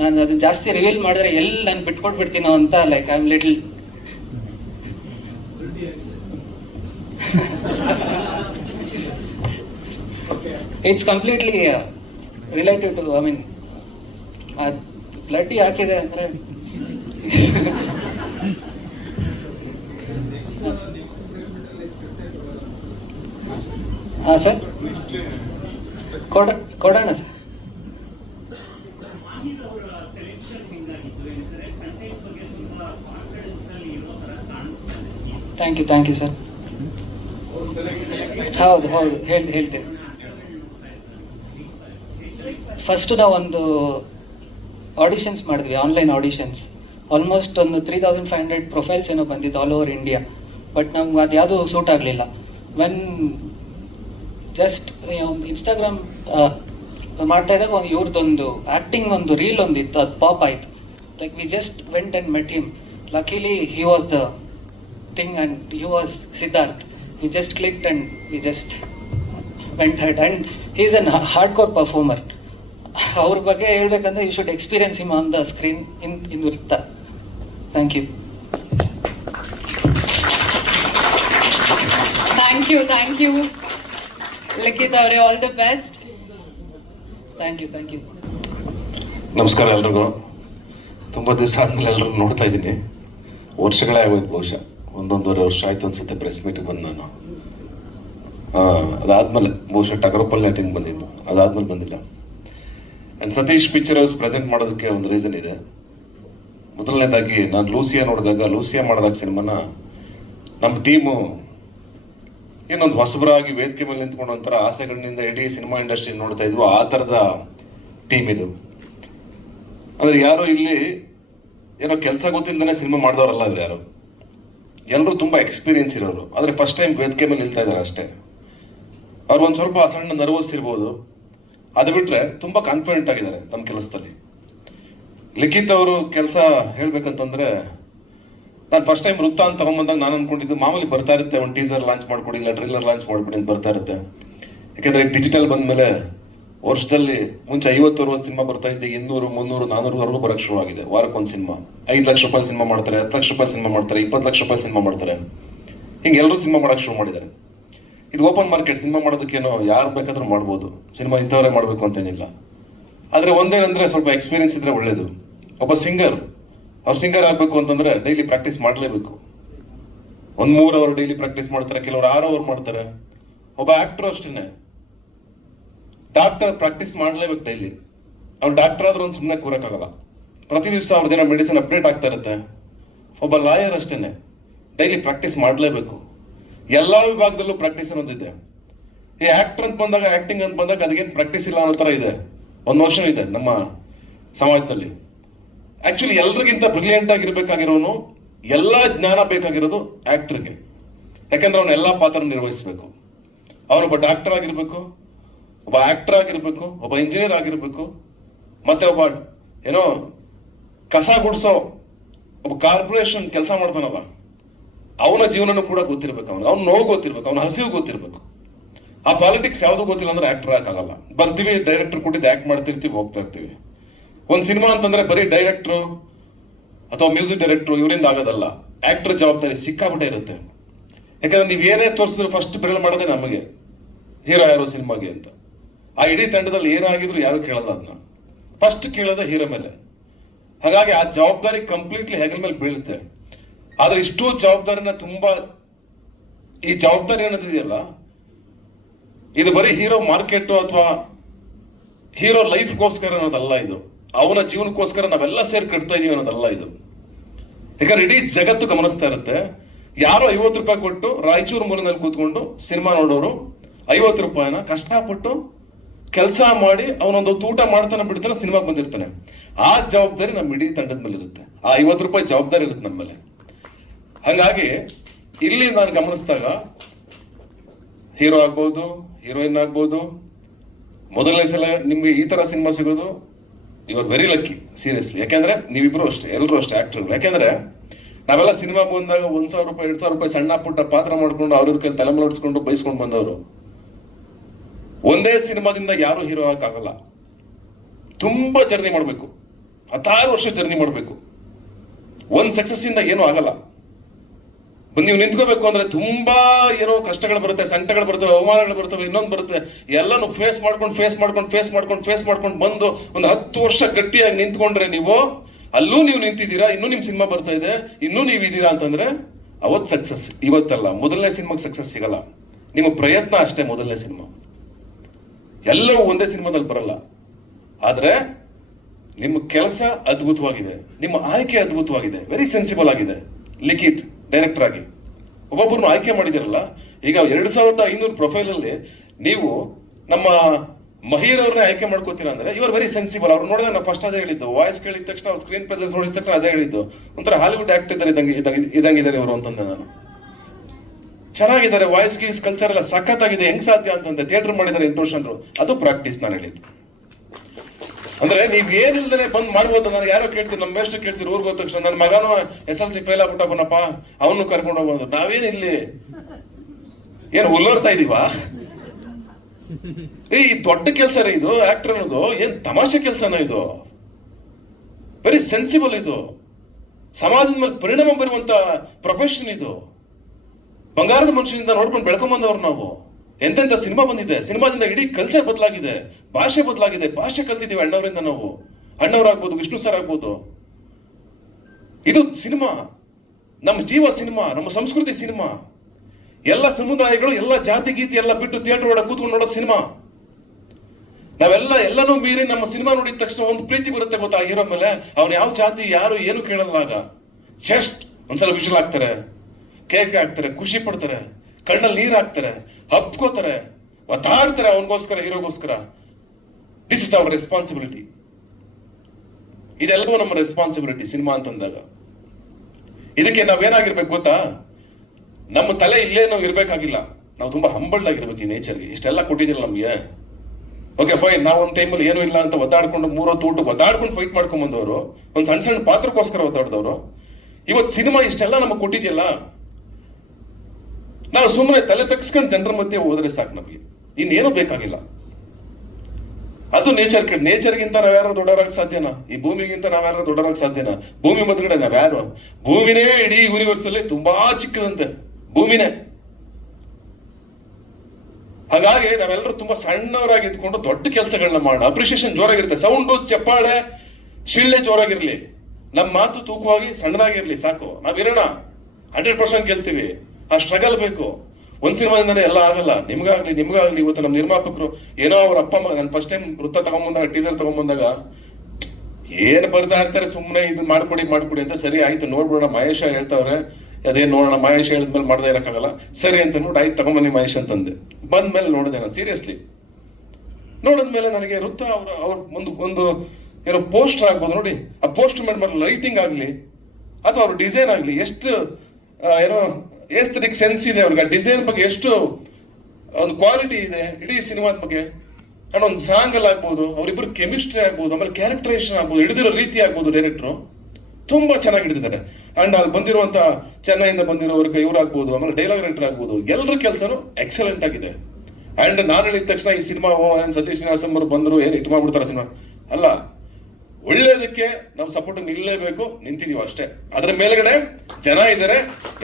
ನಾನು ಅದು ಜಾಸ್ತಿ ರಿವೀಲ್ ಮಾಡಿದ್ರೆ ಎಲ್ಲಿ ನಾನು ಬಿಟ್ಕೊಟ್ಬಿಡ್ತೀನೋ ಅಂತ like I am little it's completely related to I mean blood ಹಾಕಿದೆ ಅಂದರೆ ಹಾಂ, ಸರ್. ಕೊಡ, ಕೊಡೋಣ, sir. Thank you thank you sir ಹೌದು ಹೌದು, ಹೇಳಿ, ಹೇಳ್ತೀನಿ. ಫಸ್ಟ್ ನಾವೊಂದು ಆಡಿಷನ್ಸ್ ಮಾಡಿದ್ವಿ ಆನ್ಲೈನ್ ಆಡಿಷನ್ಸ್ ಆಲ್ಮೋಸ್ಟ್ ಒಂದು three thousand five hundred profiles ಏನೋ ಬಂದಿತ್ತು ಆಲ್ ಓವರ್ ಇಂಡಿಯಾ ಬಟ್ ನಮ್ಗೆ ಅದು ಯಾವುದೂ ಸೂಟ್ ಆಗಲಿಲ್ಲ. ವೆನ್ ಜಸ್ಟ್ ಇನ್ಸ್ಟಾಗ್ರಾಮ್ ಮಾಡ್ತಾ ಇದ್ದಾಗ ಒಂದು ಇವ್ರದ್ದೊಂದು ಆ್ಯಕ್ಟಿಂಗ್ ಒಂದು ರೀಲ್ ಒಂದಿತ್ತು, ಅದು ಪಾಪ್ ಆಯಿತು. Like we just went and met him luckily he was the thing and he was Siddharth we just clicked and we just went head and he is an hard core performer ಅವ್ರ ಬಗ್ಗೆ ಹೇಳ್ಬೇಕಂದ್ರೆ you should experience him on the screen in in Vritta. Thank you thank you thank you Likhith ಅವರೇ all the best thank you thank you ನಮಸ್ಕಾರ ಎಲ್ರಿಗೂ. ತುಂಬ ದಿವಸ ಆದ್ಮೇಲೆ ಎಲ್ಲರೂ ನೋಡ್ತಾ ಇದ್ದೀನಿ. ವರ್ಷಗಳೇ ಆಗೋಯ್ತು ಬಹುಶಃ. ಒಂದೊಂದೂವರೆ ವರ್ಷ ಆಯ್ತು ಅನ್ಸುತ್ತೆ ಪ್ರೆಸ್ ಮೀಟಿಗೆ ಬಂದು ನಾನು. ಹಾಂ ಅದಾದಮೇಲೆ ಬಹುಶಃ ಟಗರಪಲ್ಲಿ ಲೈಟಿಂಗ್ ಬಂದಿದ್ದು. ಅದಾದ್ಮೇಲೆ ಬಂದಿಲ್ಲ. And Satish picture house present ಮಾಡೋದಕ್ಕೆ ಒಂದು ರೀಸನ್ ಇದೆ. ಮೊದಲನೇದಾಗಿ, ನಾನು ಲೂಸಿಯಾ ನೋಡಿದಾಗ, ಲೂಸಿಯಾ ಮಾಡಿದಾಗ ಸಿನಿಮಾನ ನಮ್ಮ ಟೀಮು ಏನೊಂದು ಹೊಸಬರಾಗಿ ವೇದಿಕೆ ಮೇಲೆ ನಿಂತ್ಕೊಂಡು ಒಂಥರ ಆಸೆಗಳಿಂದ ಇಡೀ ಸಿನಿಮಾ ಇಂಡಸ್ಟ್ರಿ ನೋಡ್ತಾ ಇದ್ವು. ಆ ಥರದ ಟೀಮ್ ಇದು. ಅಂದರೆ ಯಾರು ಇಲ್ಲಿ ಏನೋ ಕೆಲಸ ಗೊತ್ತಿಲ್ಲದೇ ಸಿನಿಮಾ ಮಾಡಿದವರಲ್ಲ ಅವ್ರು ಯಾರು? ಎಲ್ಲರೂ ತುಂಬ ಎಕ್ಸ್ಪೀರಿಯನ್ಸ್ ಇರೋರು. ಆದರೆ ಫಸ್ಟ್ ಟೈಮ್ ವೇದಿಕೆ ಮೇಲೆ ನಿಲ್ತಾ ಇದ್ದಾರೆ ಅಷ್ಟೇ. ಅವ್ರು ಒಂದು ಸ್ವಲ್ಪ ಸಣ್ಣ ನರ್ವಸ್ ಇರ್ಬೋದು. ಅದು ಬಿಟ್ಟರೆ ತುಂಬ ಕಾನ್ಫಿಡೆಂಟ್ ಆಗಿದ್ದಾರೆ ತಮ್ಮ ಕೆಲಸದಲ್ಲಿ. ಲಿಖಿತ್ ಅವರು ಕೆಲಸ ಹೇಳ್ಬೇಕಂತಂದ್ರೆ, ನಾನು ಫಸ್ಟ್ ಟೈಮ್ ವೃತ್ತ ಅಂತ ತಗೊಂಬಂದಾಗ ನಾನು ಅನ್ಕೊಂಡಿದ್ದು ಮಾಮೂಲಿ ಬರ್ತಾ ಇರುತ್ತೆ, ಒಂದು ಟೀಸರ್ ಲಾಂಚ್ ಮಾಡ್ಕೊಡಿ, ಇಲ್ಲ ಟ್ರಿಲ್ಲರ್ ಲಾಂಚ್ ಮಾಡ್ಕೊಡಿ ಅಂತ ಬರ್ತಾ ಇರುತ್ತೆ. ಯಾಕೆಂದ್ರೆ ಡಿಜಿಟಲ್ ಬಂದಮೇಲೆ ವರ್ಷದಲ್ಲಿ ಮುಂಚೆ ಐವತ್ತು ಅರವತ್ತು ಸಿನಿಮಾ ಬರ್ತಾ ಇದ್ದೆ, ಇನ್ನೂರು, ಮುನ್ನೂರು, ನಾನೂರುವರೆಗೂ ಬರಕ್ಕೆ ಶುರುವಾಗಿದೆ ವಾರಕ್ಕೊಂದು ಸಿನಿಮಾ. ಐದು ಲಕ್ಷ ರೂಪಾಯಿ ಸಿನಿಮಾ ಮಾಡ್ತಾರೆ, ಹತ್ತು ಲಕ್ಷ ರೂಪಾಯಿ ಸಿನಿಮಾ ಮಾಡ್ತಾರೆ, ಇಪ್ಪತ್ತು ಲಕ್ಷ ರೂಪಾಯಿ ಸಿನಿಮಾ ಮಾಡ್ತಾರೆ. ಹಿಂಗೆ ಎಲ್ಲರೂ ಸಿನಿಮಾ ಮಾಡಕ್ಕೆ ಶುರು ಮಾಡಿದ್ದಾರೆ. ಇದು ಓಪನ್ ಮಾರ್ಕೆಟ್, ಸಿನಿಮಾ ಮಾಡೋದಕ್ಕೇನೋ ಯಾರು ಬೇಕಾದರೂ ಮಾಡ್ಬೋದು. ಸಿನಿಮಾ ಇಂಥವರೇ ಮಾಡಬೇಕು ಅಂತೇನಿಲ್ಲ. ಆದರೆ ಒಂದೇನಂದ್ರೆ ಸ್ವಲ್ಪ ಎಕ್ಸ್ಪೀರಿಯನ್ಸ್ ಇದ್ದರೆ ಒಳ್ಳೆಯದು ಒಬ್ಬ ಸಿಂಗರ್ ಅವ್ರು ಸಿಂಗರ್ ಆಗಬೇಕು ಅಂತಂದರೆ ಡೈಲಿ ಪ್ರಾಕ್ಟೀಸ್ ಮಾಡಲೇಬೇಕು. ಒಂದು ಮೂರು ಅವರ್ ಡೈಲಿ ಪ್ರಾಕ್ಟೀಸ್ ಮಾಡ್ತಾರೆ, ಕೆಲವರು ಆರು ಅವರ್ ಮಾಡ್ತಾರೆ. ಒಬ್ಬ ಆ್ಯಕ್ಟ್ರು ಅಷ್ಟೇ ಡಾಕ್ಟರ್ ಪ್ರಾಕ್ಟೀಸ್ ಮಾಡಲೇಬೇಕು ಡೈಲಿ ಅವ್ರು ಡಾಕ್ಟರ್ ಆದರೂ ಒಂದು ಸುಮ್ಮನೆ ಕೂರೋಕ್ಕಾಗಲ್ಲ. ಪ್ರತಿ ದಿವಸ ಅವ್ರದ್ದೇನೋ ಮೆಡಿಸಿನ್ ಅಪ್ಡೇಟ್ ಆಗ್ತಾ ಇರುತ್ತೆ. ಒಬ್ಬ ಲಾಯರ್ ಅಷ್ಟೇ ಡೈಲಿ ಪ್ರಾಕ್ಟೀಸ್ ಮಾಡಲೇಬೇಕು. ಎಲ್ಲ ವಿಭಾಗದಲ್ಲೂ ಪ್ರಾಕ್ಟೀಸ್ ಅನ್ನೋದಿದೆ ಈ ಆಕ್ಟರ್ ಅಂತ ಬಂದಾಗ ಆ್ಯಕ್ಟಿಂಗ್ ಅಂತ ಬಂದಾಗ ಅದಕ್ಕೇನು ಪ್ರಾಕ್ಟೀಸ್ ಇಲ್ಲ ಅನ್ನೋ ಥರ ಇದೆ. ಒಂದು ನೋಷನ್ ಇದೆ ನಮ್ಮ ಸಮಾಜದಲ್ಲಿ. ಆ್ಯಕ್ಚುಲಿ ಎಲ್ರಿಗಿಂತ ಬ್ರಿಲಿಯಂಟ್ ಆಗಿರ್ಬೇಕಾಗಿರೋನು ಎಲ್ಲ ಜ್ಞಾನ ಬೇಕಾಗಿರೋದು ಆ್ಯಕ್ಟ್ರಿಗೆ ಯಾಕೆಂದ್ರೆ ಅವನು ಎಲ್ಲ ಪಾತ್ರ ನಿರ್ವಹಿಸಬೇಕು. ಅವನೊಬ್ಬ ಡಾಕ್ಟರ್ ಆಗಿರಬೇಕು, ಒಬ್ಬ ಆಕ್ಟರ್ ಆಗಿರಬೇಕು, ಒಬ್ಬ ಇಂಜಿನಿಯರ್ ಆಗಿರಬೇಕು, ಮತ್ತೆ ಒಬ್ಬ ಏನೋ ಕಸ ಗುಡಿಸೋ, ಒಬ್ಬ ಕಾರ್ಪೊರೇಷನ್ ಕೆಲಸ ಮಾಡ್ತಾನಲ್ಲ. ಅವನ ಜೀವನನೂ ಕೂಡ ಗೊತ್ತಿರ್ಬೇಕು ಅವನು. ಅವ್ನ ನೋವು ಗೊತ್ತಿರ್ಬೇಕು, ಅವನ ಹಸಿವು ಗೊತ್ತಿರ್ಬೇಕು. ಆ ಪಾಲಿಟಿಕ್ಸ್ ಯಾವುದು ಗೊತ್ತಿಲ್ಲ ಅಂದ್ರೆ ಆಕ್ಟರ್ ಹಾಕಾಗಲ್ಲ ಬರ್ತೀವಿ ಡೈರೆಕ್ಟರ್ ಕೊಟ್ಟಿದ್ದು ಆಕ್ಟ್ ಮಾಡ್ತಿರ್ತೀವಿ, ಹೋಗ್ತಾ ಇರ್ತೀವಿ. ಒಂದು ಸಿನಿಮಾ ಅಂತಂದ್ರೆ ಬರೀ ಡೈರೆಕ್ಟ್ರು ಅಥವಾ ಮ್ಯೂಸಿಕ್ ಡೈರೆಕ್ಟ್ರು ಇವರಿಂದ ಆಗೋದಲ್ಲ. ಆಕ್ಟರ್ ಜವಾಬ್ದಾರಿ ಸಿಕ್ಕಾಪಟ್ಟೆ ಇರುತ್ತೆ. ಯಾಕಂದ್ರೆ ನೀವು ಏನೇ ತೋರಿಸಿದ್ರು ಫಸ್ಟ್ ಬೆರಳ್ ಮಾಡೋದೇ ನಮಗೆ. ಹೀರೋ ಯಾರು ಸಿನಿಮಾಗೆ ಅಂತ. ಆ ಇಡೀ ತಂಡದಲ್ಲಿ ಏನಾಗಿದ್ರು ಯಾರು ಕೇಳಲ್ಲ ಅದನ್ನ ಫಸ್ಟ್ ಕೇಳೋದೇ ಹೀರೋ ಮೇಲೆ. ಹಾಗಾಗಿ ಆ ಜವಾಬ್ದಾರಿ ಕಂಪ್ಲೀಟ್ಲಿ ಹೆಗಲ ಮೇಲೆ ಬೀಳುತ್ತೆ. ಆದ್ರೆ ಇಷ್ಟು ಜವಾಬ್ದಾರಿನ ತುಂಬಾ ಈ ಜವಾಬ್ದಾರಿ ಅನ್ನೋದಿದೆಯಲ್ಲ, ಇದು ಬರೀ ಹೀರೋ ಮಾರ್ಕೆಟ್ ಅಥವಾ ಹೀರೋ ಲೈಫ್ಗೋಸ್ಕರ ಅನ್ನೋದಲ್ಲ ಇದು. ಅವನ ಜೀವನಕ್ಕೋಸ್ಕರ ನಾವೆಲ್ಲ ಸೇರಿ ಕಟ್ತಾ ಇದೀವಿ ಅನ್ನೋದಲ್ಲ ಇದು. ಯಾಕಂದ್ರೆ ಇಡೀ ಜಗತ್ತು ಗಮನಿಸ್ತಾ ಇರುತ್ತೆ. ಯಾರೋ ಐವತ್ತು ರೂಪಾಯಿ ಕೊಟ್ಟು ರಾಯಚೂರು ಮೂಲದಲ್ಲಿ ಕೂತ್ಕೊಂಡು ಸಿನಿಮಾ ನೋಡೋರು ಐವತ್ತು ರೂಪಾಯಿನ ಕಷ್ಟಪಟ್ಟು ಕೆಲಸ ಮಾಡಿ ಅವನೊಂದು ಊಟ ಮಾಡ್ತಾನೆ ಬಿಡ್ತಾನೆ ಸಿನಿಮಾಗೆ ಬಂದಿರ್ತಾನೆ. ಆ ಜವಾಬ್ದಾರಿ ನಮ್ಮ ಇಡೀ ತಂಡದ ಮೇಲೆ ಇರುತ್ತೆ ಆ ಐವತ್ತು ರೂಪಾಯಿ ಜವಾಬ್ದಾರಿ ಇರುತ್ತೆ ನಮ್ಮ ಮೇಲೆ ಹಾಗಾಗಿ ಇಲ್ಲಿ ನಾನು ಗಮನಿಸಿದಾಗ ಹೀರೋ ಆಗ್ಬೋದು, ಹೀರೋಯಿನ್ ಆಗ್ಬೋದು. ಮೊದಲನೇ ಸಲ ನಿಮಗೆ ಈ ತರ ಸಿನಿಮಾ ಸಿಗೋದು you are very lucky seriously ಯಾಕೆಂದರೆ ನೀವಿಬ್ರು ಅಷ್ಟೇ, ಎಲ್ಲರೂ ಅಷ್ಟೇ ಆ್ಯಕ್ಟ್ರುಗಳು ಯಾಕೆಂದರೆ ನಾವೆಲ್ಲ ಸಿನಿಮಾ ಬಂದಾಗ ಒಂದ್ ಸಾವಿರ ರೂಪಾಯಿ, ಎರಡ್ ಸಾವಿರ ರೂಪಾಯಿ ಸಣ್ಣ ಪುಟ್ಟ ಪಾತ್ರ ಮಾಡ್ಕೊಂಡು ಅವ್ರ ಕೈ ತಲೆ ಮಲಡಿಸ್ಕೊಂಡು ಬೈಸ್ಕೊಂಡು ಬಂದವರು. ಒಂದೇ ಸಿನಿಮಾದಿಂದ ಯಾರು ಹೀರೋ ಆಗಕ್ಕಾಗಲ್ಲ. ತುಂಬಾ ಜರ್ನಿ ಮಾಡಬೇಕು. ಹತ್ತಾರು ವರ್ಷ ಜರ್ನಿ ಮಾಡಬೇಕು. ಒಂದು ಸಕ್ಸಸ್ಸಿಂದ ಏನೂ ಆಗಲ್ಲ. ನೀವು ನಿಂತ್ಕೋಬೇಕು ಅಂದ್ರೆ ತುಂಬಾ ಏನೋ ಕಷ್ಟಗಳು ಬರುತ್ತೆ, ಸಂಕಟಗಳು ಬರ್ತವೆ ಅವಮಾನಗಳು ಬರ್ತವೆ ಇನ್ನೊಂದು ಬರುತ್ತೆ. ಎಲ್ಲಾನು ಫೇಸ್ ಮಾಡ್ಕೊಂಡು ಫೇಸ್ ಮಾಡ್ಕೊಂಡು ಫೇಸ್ ಮಾಡ್ಕೊಂಡು ಫೇಸ್ ಮಾಡ್ಕೊಂಡು ಬಂದು ಒಂದು ಹತ್ತು ವರ್ಷ ಗಟ್ಟಿಯಾಗಿ ನಿಂತ್ಕೊಂಡ್ರೆ ನೀವು, ಅಲ್ಲೂ ನೀವು ನಿಂತಿದ್ದೀರಾ, ಇನ್ನೂ ನಿಮ್ಮ ಸಿನಿಮಾ ಬರ್ತಾ ಇದೆ, ಇನ್ನೂ ನೀವು ಇದ್ದೀರಾ ಅಂತಂದ್ರೆ ಅವತ್ ಸಕ್ಸಸ್ ಇವತ್ತಲ್ಲ, ಮೊದಲನೇ ಸಿನಿಮಾಗೆ ಸಕ್ಸಸ್ ಸಿಗಲ್ಲ. ನಿಮ್ಮ ಪ್ರಯತ್ನ ಅಷ್ಟೇ ಮೊದಲನೇ ಸಿನಿಮಾ. ಎಲ್ಲವೂ ಒಂದೇ ಸಿನಿಮಾದಲ್ಲಿ ಬರಲ್ಲ. ಆದ್ರೆ ನಿಮ್ಮ ಕೆಲಸ ಅದ್ಭುತವಾಗಿದೆ, ನಿಮ್ಮ ಆಯ್ಕೆ ಅದ್ಭುತವಾಗಿದೆ ವೆರಿ ಸೆನ್ಸಿಬಲ್ ಆಗಿದೆ. ಲಿಖಿತ್ ಡೈರೆಕ್ಟರ್ ಆಗಿ. ಒಬ್ಬೊಬ್ಬರನ್ನು ಆಯ್ಕೆ ಮಾಡಿದಿರಲ್ಲ ಈಗ ಎರಡು ಸಾವಿರದ ಐನೂರು ಪ್ರೊಫೈಲ್ ಅಲ್ಲಿ ನೀವು ನಮ್ಮ ಮಹೀರ್ ಆಯ್ಕೆ ಮಾಡ್ಕೋತೀರಾ ಅಂದ್ರೆ ಇವರು ವೆರಿ ಸೆನ್ಸಿಬಲ್ ಅವ್ರು ನೋಡಿದ್ರೆ ನಾವು ಫಸ್ಟ್ ಅದೇ ಹೇಳಿದ್ದು. ವಾಯ್ಸ್ ಕೇಳಿದ ತಕ್ಷಣ ಅವ್ರು ಸ್ಕ್ರೀನ್ ಪ್ರೆಸೆನ್ಸ್ ನೋಡಿದ ತಕ್ಷಣ ಅದೇ ಹೇಳಿದ್ದು. ಒಂಥರ ಹಾಲಿವುಡ್ ಆಕ್ಟ್ ಇದ್ದಾರೆ, ಇದಂಗೆ, ಇದಂಗೆ- ಇದಂಗಿದ್ದಾರೆ ಇವರು ಅಂತಂದೆ ನಾನು. ಚೆನ್ನಾಗಿದ್ದಾರೆ ವಾಯ್ಸ್ ಗೀಸ್ ಕಲ್ಚರ್ ಎಲ್ಲ ಸಖತ್ತಾಗಿದೆ, ಹೆಂಗ್ ಸಾಧ್ಯ ಅಂತಂದೆ ಥಿಯೇಟರ್ ಮಾಡಿದ್ದಾರೆ ಅಂದ್ರು. ಅದು ಪ್ರಾಕ್ಟೀಸ್ ನಾನು ಹೇಳಿದ್ದು. ಅಂದ್ರೆ ನೀವ್ ಏನಿಲ್ದೇನೆ ಬಂದ್ ಮಾಡ್ಬೋದು ನನಗೆ ಯಾರೋ ಕೇಳ್ತೀರಿ ನಮ್ಮ ಮೇಷ್ಟು ಕೇಳ್ತೀರಿ, ಊರ್ಗೆ ಹೋದ ತಕ್ಷಣ ನನ್ನ ಮಗನೂ ಎಸ್ ಎಲ್ ಸಿ ಫೇಲ್ ಆಗ್ಬಿಟ್ಟಪ್ಪನಪ್ಪ ಅವನು ಕರ್ಕೊಂಡು ಹೋಗ್ಬೋದು. ನಾವೇನು ಇಲ್ಲಿ ಏನು ಹುಲ್ಲೋರ್ತಾ ಇದೀವಾ? ಈ ದೊಡ್ಡ ಕೆಲಸ ರೀ ಇದು ಆಕ್ಟರ್ ಅನ್ನೋದು. ಏನ್ ತಮಾಷೆ ಕೆಲಸನ ಇದು? ವೆರಿ ಸೆನ್ಸಿಬಲ್ ಇದು. ಸಮಾಜದ ಮೇಲೆ ಪರಿಣಾಮ ಬರುವಂತ ಪ್ರೊಫೆಷನ್ ಇದು. ಬಂಗಾರದ ಮನುಷ್ಯನಿಂದ ನೋಡ್ಕೊಂಡು ಬೆಳ್ಕೊಂಬಂದವ್ರು ನಾವು. ಎಂತೆಂಥ ಸಿನಿಮಾ ಬಂದಿದೆ? ಸಿನಿಮಾದಿಂದ ಇಡೀ ಕಲ್ಚರ್ ಬದಲಾಗಿದೆ. ಭಾಷೆ ಬದಲಾಗಿದೆ. ಭಾಷೆ ಕಲ್ತಿದ್ದೀವಿ ಅಣ್ಣವರಿಂದ ನಾವು. ಅಣ್ಣವರಾಗ್ಬೋದು, ವಿಷ್ಣು ಸರ್ ಆಗ್ಬೋದು. ಇದು ಸಿನಿಮಾ. ನಮ್ಮ ಜೀವ ಸಿನಿಮಾ, ನಮ್ಮ ಸಂಸ್ಕೃತಿ ಸಿನಿಮಾ. ಎಲ್ಲ ಸಮುದಾಯಗಳು, ಎಲ್ಲ ಜಾತಿ ಗೀತಿ ಎಲ್ಲ ಬಿಟ್ಟು ಥಿಯೇಟರ್ ಒಳಗೆ ಕೂತ್ಕೊಂಡು ನೋಡೋ ಸಿನಿಮಾ. ನಾವೆಲ್ಲ ಎಲ್ಲನೂ ಮೀರಿ ನಮ್ಮ ಸಿನಿಮಾ ನೋಡಿದ ತಕ್ಷಣ ಒಂದು ಪ್ರೀತಿ ಬರುತ್ತೆ ಗೊತ್ತಾ ಹೀರೋ ಮೇಲೆ? ಅವ್ನು ಯಾವ ಜಾತಿ, ಯಾರು, ಏನು ಕೇಳಲ್ಲ ಆಗ. ಜಸ್ಟ್ ಒಂದ್ಸಲ ವಿಷಲ್ ಆಗ್ತಾರೆ ಕೇಕ್ ಹಾಕ್ತಾರೆ, ಖುಷಿ ಪಡ್ತಾರೆ. ಕಣ್ಣಲ್ಲಿ ನೀರು ಹಾಕ್ತಾರೆ, ಹಬ್ಕೋತಾರೆ ಒತ್ತಾಡ್ತಾರೆ ಅವನಿಗೋಸ್ಕರ, ಹೀರೋಗೋಸ್ಕರ. ದಿಸ್ ಇಸ್ ಅವರ್ ರೆಸ್ಪಾನ್ಸಿಬಿಲಿಟಿ ಇದೆಲ್ಲವೂ ನಮ್ಮ ರೆಸ್ಪಾನ್ಸಿಬಿಲಿಟಿ ಸಿನಿಮಾ ಅಂತಂದಾಗ ಇದಕ್ಕೆ ನಾವೇನಾಗಿರ್ಬೇಕು ಗೊತ್ತಾ? ನಮ್ಮ ತಲೆ ಇಲ್ಲೇ ನಾವು ಇರಬೇಕಾಗಿಲ್ಲ. ನಾವು ತುಂಬಾ ಹಂಬಲ್ಡ್ ಆಗಿರ್ಬೇಕು ಈ ನೇಚರ್ಗೆ ಇಷ್ಟೆಲ್ಲ ಕೊಟ್ಟಿದ್ದಿಲ್ಲ ನಮಗೆ. ಓಕೆ ಫೈನ್ ನಾವು ಒಂದು ಟೈಮಲ್ಲಿ ಏನೂ ಇಲ್ಲ ಅಂತ ಒದ್ದಾಡ್ಕೊಂಡು ಮೂರೊತ್ತು ಊಟಕ್ಕೆ ಒದ್ದಾಡ್ಕೊಂಡು ಫೈಟ್ ಮಾಡ್ಕೊಂಡ್ ಬಂದವರು ಒಂದು ಸಣ್ಣ ಸಣ್ಣ ಪಾತ್ರಕ್ಕೋಸ್ಕರ ಒದ್ದಾಡ್ದವರು. ಇವತ್ತು ಸಿನಿಮಾ ಇಷ್ಟೆಲ್ಲ ನಮಗೆ ಕೊಟ್ಟಿದ್ಯಲ್ಲ? ನಾವು ಸುಮ್ಮನೆ ತಲೆ ತಗ್ಸ್ಕೊಂಡು ಜನರ ಮಧ್ಯೆ ಹೋದ್ರೆ ಸಾಕು ನಮಗೆ. ಇನ್ನೇನು ಬೇಕಾಗಿಲ್ಲ. ಅದು ನೇಚರ್ ಕಡೆ ನೇಚರ್ಗಿಂತ ನಾವ್ಯಾರು ದೊಡ್ಡವರಾಗ ಸಾಧ್ಯನಾ? ಈ ಭೂಮಿಗಿಂತ ನಾವ್ಯಾರು ದೊಡ್ಡವರಾಗ ಸಾಧ್ಯನಾ? ಭೂಮಿ ಮದ್ಗಡೆ ನಾವ್ಯಾರು ಭೂಮಿನೇ ಇಡೀ ಯೂನಿವರ್ಸ್ ಅಲ್ಲಿ ತುಂಬಾ ಚಿಕ್ಕದಂತೆ. ಭೂಮಿನೇ. ಹಾಗಾಗಿ ನಾವೆಲ್ಲರೂ ತುಂಬಾ ಸಣ್ಣವರಾಗಿ ಇದ್ಕೊಂಡು ದೊಡ್ಡ ಕೆಲಸಗಳನ್ನ ಮಾಡೋಣ. ಅಪ್ರಿಷಿಯೇಷನ್ ಜೋರಾಗಿರುತ್ತೆ. ಸೌಂಡು ಚಪ್ಪಾಳೆ, ಶಿಳ್ಳೆ ಜೋರಾಗಿರ್ಲಿ. ನಮ್ಮ ಮಾತು ತೂಕವಾಗಿ ಸಣ್ಣದಾಗಿರ್ಲಿ ಸಾಕು. ನಾವಿರೋಣ ಹಂಡ್ರೆಡ್ ಪರ್ಸೆಂಟ್ ಗೆಲ್ತೀವಿ. ಆ ಸ್ಟ್ರಗಲ್ ಬೇಕು. ಒಂದ್ ಸಿನಿಮಾದಿಂದಾನೆ ಎಲ್ಲ ಆಗಲ್ಲ. ನಿಮ್ಗಾಗ್ಲಿ ನಿಮ್ಗಾಗ್ಲಿ ಇವತ್ತು ನಮ್ಮ ನಿರ್ಮಾಪಕರು ಏನೋ ಅವ್ರ ಅಪ್ಪ ನಾನು ಫಸ್ಟ್ ಟೈಮ್ ವೃತ್ತ ತಗೊಂಬಂದಾಗ ಟೀಸರ್ ತಗೊಂಬಂದಾಗ, ಏನ್ ಬರ್ತಾ ಇರ್ತಾರೆ ಸುಮ್ಮನೆ ಇದನ್ನ ಮಾಡ್ಕೊಡಿ ಮಾಡ್ಕೊಡಿ ಅಂತ ಸರಿ ಆಯ್ತು, ನೋಡ್ಬಿಡೋಣ, ಮಹೇಶ ಹೇಳ್ತಾವ್ರೆ. ಅದೇ ನೋಡೋಣ, ಮಹೇಶ್ ಹೇಳಿದ್ಮೇಲೆ ಮಾಡದೇ ಇರೋಕ್ಕಾಗಲ್ಲ. ಸರಿ ಅಂತ ನೋಡಿ ಆಯ್ತು, ತಗೊಂಬನ್ನಿ ಮಹೇಶ್ ಅಂತಂದೆ. ಬಂದ್ಮೇಲೆ ನೋಡಿದೆ ನಾನು ಸೀರಿಯಸ್ಲಿ ನೋಡಿದ್ಮೇಲೆ ನನಗೆ ವೃತ್ತ ಅವರು ಅವ್ರ ಒಂದು ಒಂದು ಏನೋ ಪೋಸ್ಟರ್ ಆಗ್ಬೋದು ನೋಡಿ. ಆ ಪೋಸ್ಟರ್ ಮೇಲೆ ಲೈಟಿಂಗ್ ಆಗಲಿ, ಅಥವಾ ಅವ್ರ ಡಿಸೈನ್ ಆಗಲಿ, ಎಷ್ಟು ಏನೋ ಎಸ್ಥೆಟಿಕ್ ಸೆನ್ಸ್ ಇದೆ, ಅವ್ರಿಗೆ ಡಿಸೈನ್ ಬಗ್ಗೆ ಎಷ್ಟು ಒಂದು ಕ್ವಾಲಿಟಿ ಇದೆ. ಇಡೀ ಸಿನಿಮಾದ ಬಗ್ಗೆ. ಅಂಡ್ ಒಂದು ಸಾಂಗ್ ಅಲ್ಲಿ ಆಗ್ಬೋದು ಅವರಿಬ್ಬರು ಕೆಮಿಸ್ಟ್ರಿ ಆಗ್ಬೋದು, ಆಮೇಲೆ ಕ್ಯಾರೆಕ್ಟರೇಷನ್ ಆಗ್ಬೋದು, ಹಿಡಿದಿರೋ ರೀತಿ ಆಗ್ಬೋದು ಡೈರೆಕ್ಟ್ರು ತುಂಬಾ ಚೆನ್ನಾಗಿ ಹಿಡಿದಿದ್ದಾರೆ. ಅಂಡ್ ಅಲ್ಲಿ ಬಂದಿರುವಂತ ಚೆನ್ನೈಯಿಂದ ಬಂದಿರೋರ್ಗೆ ಇವ್ರಾಗ್ಬೋದು ಆಮೇಲೆ ಡೈಲಾಗ್ ರೈಟರ್ ಆಗ್ಬೋದು, ಎಲ್ಲರ ಕೆಲಸನೂ ಎಕ್ಸಲೆಂಟ್ ಆಗಿದೆ. ಅಂಡ್ ನಾನು ಹೇಳಿದ ತಕ್ಷಣ ಈ ಸಿನಿಮಾ ಸತೀಶ್ ಶ್ರೀನಿವಾಸಂ ಅವರು ಬಂದರು, ಏನು ಇಟ್ಟು ಮಾಡ್ಬಿಡ್ತಾರೆ ಸಿನಿಮಾ ಅಲ್ಲ ಒಳ್ಳೇದಕ್ಕೆ ನಾವು ಸಪೋರ್ಟ್ ನಿಲ್ಲಲೇಬೇಕು ನಿಂತಿದೀವಿ ಅಷ್ಟೇ. ಅದರ ಮೇಲ್ಗಡೆ ಜನ ಇದ್ದಾರೆ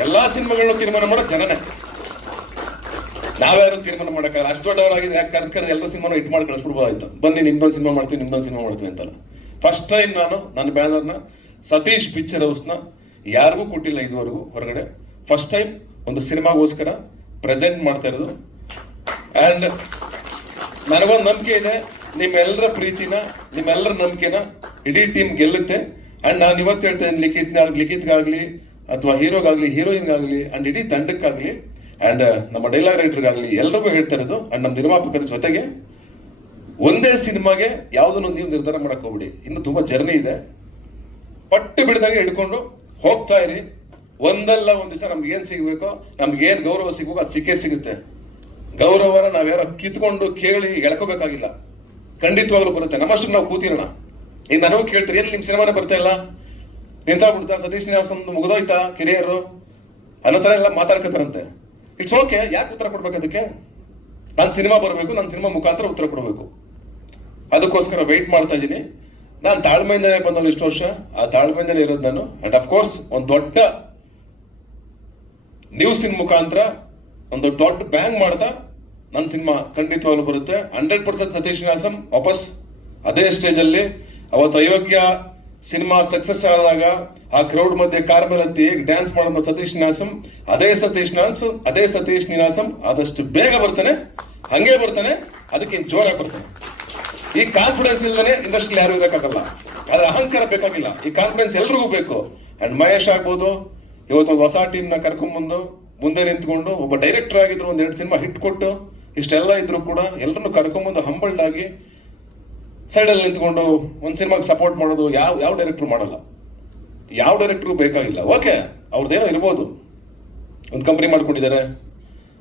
ಎಲ್ಲಾ ಸಿನಿಮಾಗಳನ್ನ ತೀರ್ಮಾನ ಮಾಡೋ ಜನನೇ. ನಾವ್ಯಾರು ತೀರ್ಮಾನ ಮಾಡೋಕ್ಕಾಗಲ್ಲ. ಅಷ್ಟು ದೊಡ್ಡವರಾಗಿದೆ ಯಾಕೆ ಕರೆದು ಎಲ್ಲರೂ ಸಿನಿಮಾನ ಇಟ್ಟು ಮಾಡಿ ಕಳಿಸ್ಬಿಡ್ಬೋದಾಯ್ತು. ಬನ್ನಿ, ನಿಮ್ದೊಂದು ಸಿನಿಮಾ ಮಾಡ್ತೀವಿ, ನಿಮ್ದೊಂದು ಸಿನಿಮಾ ಮಾಡ್ತೀವಿ ಅಂತಲ್ಲ. ಫಸ್ಟ್ ಟೈಮ್ ನಾನು ನನ್ನ ಬ್ಯಾನರ್ನ ಸತೀಶ್ ಪಿಕ್ಚರ್ ಹೌಸ್ನ ಯಾರಿಗೂ ಕೊಟ್ಟಿಲ್ಲ ಇದುವರೆಗೂ ಹೊರಗಡೆ. ಫಸ್ಟ್ ಟೈಮ್ ಒಂದು ಸಿನಿಮಾಗೋಸ್ಕರ ಪ್ರೆಸೆಂಟ್ ಮಾಡ್ತಾ ಇರೋದು. ಆ್ಯಂಡ್ ನನಗೊಂದು ನಂಬಿಕೆ ಇದೆ. ನಿಮ್ಮೆಲ್ಲರ ಪ್ರೀತಿನ ನಿಮ್ಮೆಲ್ಲರ ನಂಬಿಕೆನ ಇಡೀ ಟೀಮ್ ಗೆಲ್ಲುತ್ತೆ. ಅಂಡ್ ನಾನು ಇವತ್ತು ಹೇಳ್ತೇನೆ ಲಿಖಿತ್ ಲಿಖಿತ್ಗಾಗಲಿ ಅಥವಾ ಹೀರೋಗಾಗಲಿ, ಹೀರೋಯಿನ್ಗಾಗಲಿ ಅಂಡ್ ಇಡೀ ತಂಡಕ್ಕಾಗಲಿ. ಅಂಡ್ ನಮ್ಮ ಡೈಲಾಗ್ ರೈಟರ್ಗಾಗ್ಲಿ ಎಲ್ರಿಗೂ ಹೇಳ್ತಾ ಇರೋದು ಅಂಡ್ ನಮ್ಮ ನಿರ್ಮಾಪಕರ ಜೊತೆಗೆ ಒಂದೇ ಸಿನಿಮಾಗೆ ಯಾವುದನ್ನು ನೀವು ನಿರ್ಧಾರ ಮಾಡಕ್ಕೆ ಹೋಗ್ಬಿಡಿ. ಇನ್ನು ತುಂಬ ಜರ್ನಿ ಇದೆ. ಪಟ್ಟು ಬಿಡದಂಗೆ ಹಿಡ್ಕೊಂಡು ಹೋಗ್ತಾ ಇರಿ. ಒಂದಲ್ಲ ಒಂದು ದಿವಸ ನಮ್ಗೆ ಏನ್ ಸಿಗ್ಬೇಕೋ, ನಮ್ಗೆ ಏನ್ ಗೌರವ ಸಿಗಬೇಕೋ, ಅದು ಸಿಕ್ಕೇ ಸಿಗುತ್ತೆ. ಗೌರವನ ನಾವ್ಯಾರೋ ಕಿತ್ಕೊಂಡು ಕೇಳಿ ಎಳ್ಕೋಬೇಕಾಗಿಲ್ಲ. ಖಂಡಿತವಾಗ್ಲೂ ಬರುತ್ತೆ. ನಮ್ಮಷ್ಟು ನಾವು ಕೂತಿರೋಣ ಈಗ ನನಗೂ ಕೇಳ್ತೀರಿ ಎಲ್ಲಿ ನಿಮ್ಮ ಸಿನಿಮಾನೇ ಬರ್ತಾ ಇಲ್ಲ? ನಿಂತಾಗ್ಬಿಡ್ತಾ, ಸತೀಶ್ ಶ್ರೀನಿವಾಸಂದು ಮುಗಿದೋಯ್ತಾ, ಕಿರಿಯರು? ಅನ್ನೋ ಥರ ಎಲ್ಲ ಮಾತಾಡ್ಕೊತಾರಂತೆ. ಇಟ್ಸ್ ಓಕೆ ಯಾಕೆ ಉತ್ತರ ಕೊಡ್ಬೇಕು ಅದಕ್ಕೆ? ನಾನು ಸಿನಿಮಾ ಬರಬೇಕು ನನ್ನ ಸಿನಿಮಾ ಮುಖಾಂತರ ಉತ್ತರ ಕೊಡಬೇಕು. ಅದಕ್ಕೋಸ್ಕರ ವೆಯ್ಟ್ ಮಾಡ್ತಾ ಇದ್ದೀನಿ ನಾನು ತಾಳ್ಮೆಯಿಂದನೇ ಬಂದವನು ಇಷ್ಟು ವರ್ಷ. ಆ ತಾಳ್ಮೆಯಿಂದನೇ ಇರೋದು ನಾನು. ಅಂಡ್ ಅಫ್ಕೋರ್ಸ್ ಒಂದು ದೊಡ್ಡ ನ್ಯೂಸಿನ ಮುಖಾಂತರ, ಒಂದು ದೊಡ್ಡ ಬ್ಯಾಂಗ್ ಮಾಡ್ತಾ ನನ್ನ ಸಿನಿಮಾ ಖಂಡಿತವಾಗ್ಲೂ ಬರುತ್ತೆ. ಹಂಡ್ರೆಡ್ ಪರ್ಸೆಂಟ್ ಸತೀಶ್ ನಿವಾಸಂ ವಾಪಸ್ ಅದೇ ಸ್ಟೇಜಲ್ಲಿ. ಅವತ್ತು ಅಯೋಗ್ಯ ಸಿನಿಮಾ ಸಕ್ಸಸ್ ಆದಾಗ ಆ ಕ್ರೌಡ್ ಮಧ್ಯೆ ಕಾರ್ ಮೇಲೆ ಹತ್ತಿ ಡ್ಯಾನ್ಸ್ ಮಾಡೋದು ಸತೀಶ್ ನಿವಾಸಂ ಅದೇ ಸತೀಶ್ ನಿವಾಸಂ ಅದೇ ಸತೀಶ್ ನಿವಾಸಂ ಆದಷ್ಟು ಬೇಗ ಬರ್ತಾನೆ, ಹಂಗೆ ಬರ್ತಾನೆ, ಅದಕ್ಕೆ ಜೋರಾಗಿ ಬರ್ತಾನೆ. ಈ ಕಾನ್ಫಿಡೆನ್ಸ್ ಇಲ್ಲದೆ ಇಂಡಸ್ಟ್ರಿ ಯಾರು ಇರಬೇಕಾಗಲ್ಲ ಅದ್ರ ಅಹಂಕಾರ ಬೇಕಾಗಿಲ್ಲ. ಈ ಕಾನ್ಫಿಡೆನ್ಸ್ ಎಲ್ರಿಗೂ ಬೇಕು. ಅಂಡ್ ಮಹೇಶ್ ಆಗ್ಬೋದು ಇವತ್ತು ಒಂದು ಹೊಸ ಟೀಮ್ನ ಕರ್ಕೊಂಡ್ಬಂದು ಮುಂದೆ ನಿಂತ್ಕೊಂಡು, ಒಬ್ಬ ಡೈರೆಕ್ಟರ್ ಆಗಿದ್ರು, ಒಂದ್ ಎರಡು ಸಿನಿಮಾ ಹಿಟ್ ಕೊಟ್ಟು ಇಷ್ಟೆಲ್ಲ ಇದ್ರು ಕೂಡ ಎಲ್ಲರನ್ನು ಕರ್ಕೊಂಬಂದು ಹಂಬಲ್ಡ್ ಆಗಿ ಸೈಡಲ್ಲಿ ನಿಂತ್ಕೊಂಡು ಒಂದು ಸಿನಿಮಾಗೆ ಸಪೋರ್ಟ್ ಮಾಡೋದು ಯಾವ ಯಾವ ಡೈರೆಕ್ಟ್ರು ಮಾಡಲ್ಲ. ಯಾವ ಡೈರೆಕ್ಟ್ರು ಬೇಕಾಗಿಲ್ಲ. ಓಕೆ ಅವ್ರದ್ದೇನೋ ಇರ್ಬೋದು. ಒಂದು ಕಂಪ್ನಿ ಮಾಡ್ಕೊಂಡಿದ್ದಾರೆ.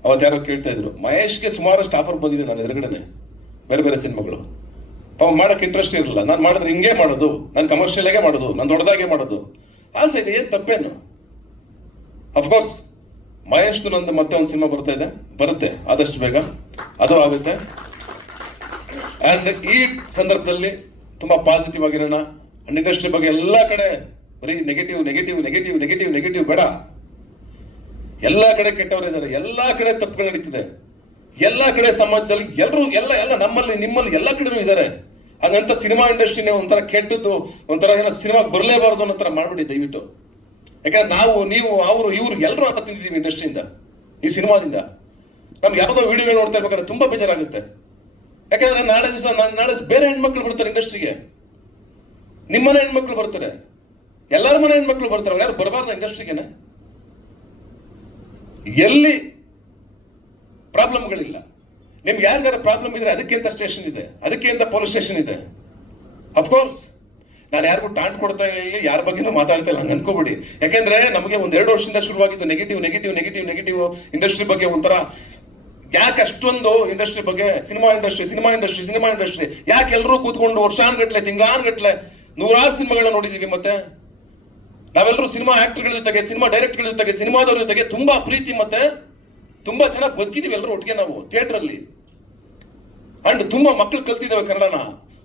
ಅವತ್ತು ಯಾರೋ ಕೇಳ್ತಾ ಇದ್ರು. ಮಹೇಶ್ಗೆ ಸುಮಾರಷ್ಟು ಆಫರ್ ಬಂದಿದೆ ನನ್ನ ಎದುರುಗಡೆ ಬೇರೆ ಬೇರೆ ಸಿನಿಮಾಗಳು. ಪಾಪ ಮಾಡೋಕ್ಕೆ ಇಂಟ್ರೆಸ್ಟ್ ಇರಲಿಲ್ಲ. ನಾನು ಮಾಡಿದ್ರೆ ಹಿಂಗೆ ಮಾಡೋದು. ನಾನು ಕಮರ್ಷಿಯಲಾಗೆ ಮಾಡೋದು. ನಾನು ದೊಡ್ಡದಾಗೆ ಮಾಡೋದು. ಆಸೆ ಇದೆ, ಏನು ತಪ್ಪೇನು? ಅಫ್ಕೋರ್ಸ್ ಮಹೇಶ್ದು ನಂದು ಮತ್ತೆ ಒಂದು ಸಿನಿಮಾ ಬರ್ತಾ ಇದೆ. ಬರುತ್ತೆ, ಆದಷ್ಟು ಬೇಗ. ಅದು ಆಗುತ್ತೆ? ಅಂಡ್ ಈ ಸಂದರ್ಭದಲ್ಲಿ ತುಂಬಾ ಪಾಸಿಟಿವ್ ಆಗಿರೋಣ ಅಂಡ್ ಇಂಡಸ್ಟ್ರಿ ಬಗ್ಗೆ ಎಲ್ಲ ಕಡೆ ಬರೀ negative negative negative negative negative ಬೇಡ. ಎಲ್ಲ ಕಡೆ ಕೆಟ್ಟವರಿದ್ದಾರೆ ಎಲ್ಲ ಕಡೆ ತಪ್ಪುಗಳು ನಡೀತಿದೆ. ಎಲ್ಲ ಕಡೆ ಸಮಾಜದಲ್ಲಿ ಎಲ್ಲರೂ ಎಲ್ಲ ಎಲ್ಲ ನಮ್ಮಲ್ಲಿ, ನಿಮ್ಮಲ್ಲಿ ಎಲ್ಲ ಕಡೆನೂ ಇದ್ದಾರೆ. ಹಾಗಂತ ಸಿನಿಮಾ ಇಂಡಸ್ಟ್ರಿನೇ ಒಂಥರ ಕೆಟ್ಟದ್ದು, ಒಂಥರ ಏನೋ ಸಿನಿಮಾ ಬರಲೇಬಾರ್ದು ಅನ್ನೋ ಥರ ಮಾಡ್ಬಿಡಿ ದಯವಿಟ್ಟು. ಯಾಕಂದ್ರೆ ನಾವು, ನೀವು, ಅವರು, ಇವರು ಎಲ್ಲರೂ ಅನ್ನ ತಿಂದಿದ್ದೀವಿ ಇಂಡಸ್ಟ್ರಿಯಿಂದ ಈ ಸಿನಿಮಾದಿಂದ ನಮ್ಗೆ ಯಾವುದೋ ವಿಡಿಯೋಗಳು ನೋಡ್ತಾ ಇರ್ಬೇಕಾದ್ರೆ ತುಂಬಾ ಬೇಜಾರಾಗುತ್ತೆ. ಯಾಕಂದ್ರೆ ನಾಳೆ ದಿವಸ ನಾಳೆ ಬೇರೆ ಹೆಣ್ಮಕ್ಳು ಬರ್ತಾರೆ ಇಂಡಸ್ಟ್ರಿಗೆ ನಿಮ್ಮನೆ ಹೆಣ್ಮಕ್ಳು ಬರ್ತಾರೆ. ಎಲ್ಲರ ಮನೆ ಹೆಣ್ಮಕ್ಳು ಬರ್ತಾರೆ. ಯಾರು ಬರಬಾರ್ದು ಇಂಡಸ್ಟ್ರಿಗೆನೆ ಎಲ್ಲಿ ಪ್ರಾಬ್ಲಮ್ಗಳಿಲ್ಲ. ನಿಮ್ಗೆ ಯಾರಿಗಾರ ಪ್ರಾಬ್ಲಮ್ ಇದ್ರೆ ಅದಕ್ಕೆ ಸ್ಟೇಷನ್ ಇದೆ. ಅದಕ್ಕೆ ಪೊಲೀಸ್ ಸ್ಟೇಷನ್ ಇದೆ. ಅಫ್ಕೋರ್ಸ್ ನಾನು ಯಾರಿಗೂ ಟಾಂಟ್ ಕೊಡ್ತಾ ಇಲ್ಲ ಯಾರ ಬಗ್ಗೆನೂ ಮಾತಾಡ್ತಾ ಇಲ್ಲ, ಹಂಗೆ ಅನ್ಕೋಬಿಡಿ. ಯಾಕೆಂದ್ರೆ ನಮಗೆ ಒಂದು ಎರಡು ವರ್ಷದಿಂದ ಶುರುವಾಗಿದ್ದು negative negative negative negative industry ಬಗ್ಗೆ ಒಂಥರ ಯಾಕೆ ಅಷ್ಟೊಂದು ಇಂಡಸ್ಟ್ರಿ ಬಗ್ಗೆ cinema industry cinema industry cinema industry ಯಾಕೆ ಎಲ್ಲರೂ ಕೂತ್ಕೊಂಡು ವರ್ಷಾನ್ಗಟ್ಲೆ, ತಿಂಗಳಾನ್ಗಟ್ಲೆ ನೂರಾರು ಸಿನಿಮಾಗಳನ್ನ ನೋಡಿದ್ದೀವಿ ಮತ್ತೆ? ನಾವೆಲ್ಲರೂ ಸಿನಿಮಾ ಆಕ್ಟರ್ಗಳ ಜೊತೆಗೆ ಸಿನಿಮಾ ಡೈರೆಕ್ಟರ್ಗಳ ಜೊತೆಗೆ ಸಿನಿಮಾದವ್ರ ಜೊತೆಗೆ ತುಂಬಾ ಪ್ರೀತಿ ಮತ್ತೆ ತುಂಬಾ ಚೆನ್ನಾಗಿ ಬದುಕಿದೀವಿ ಎಲ್ಲರೂ ಒಟ್ಟಿಗೆ ನಾವು ಥಿಯೇಟರ್ ಅಲ್ಲಿ. ಅಂಡ್ ತುಂಬಾ ಮಕ್ಕಳು ಕಲ್ತಿದ್ದಾವೆ ಕನ್ನಡನ.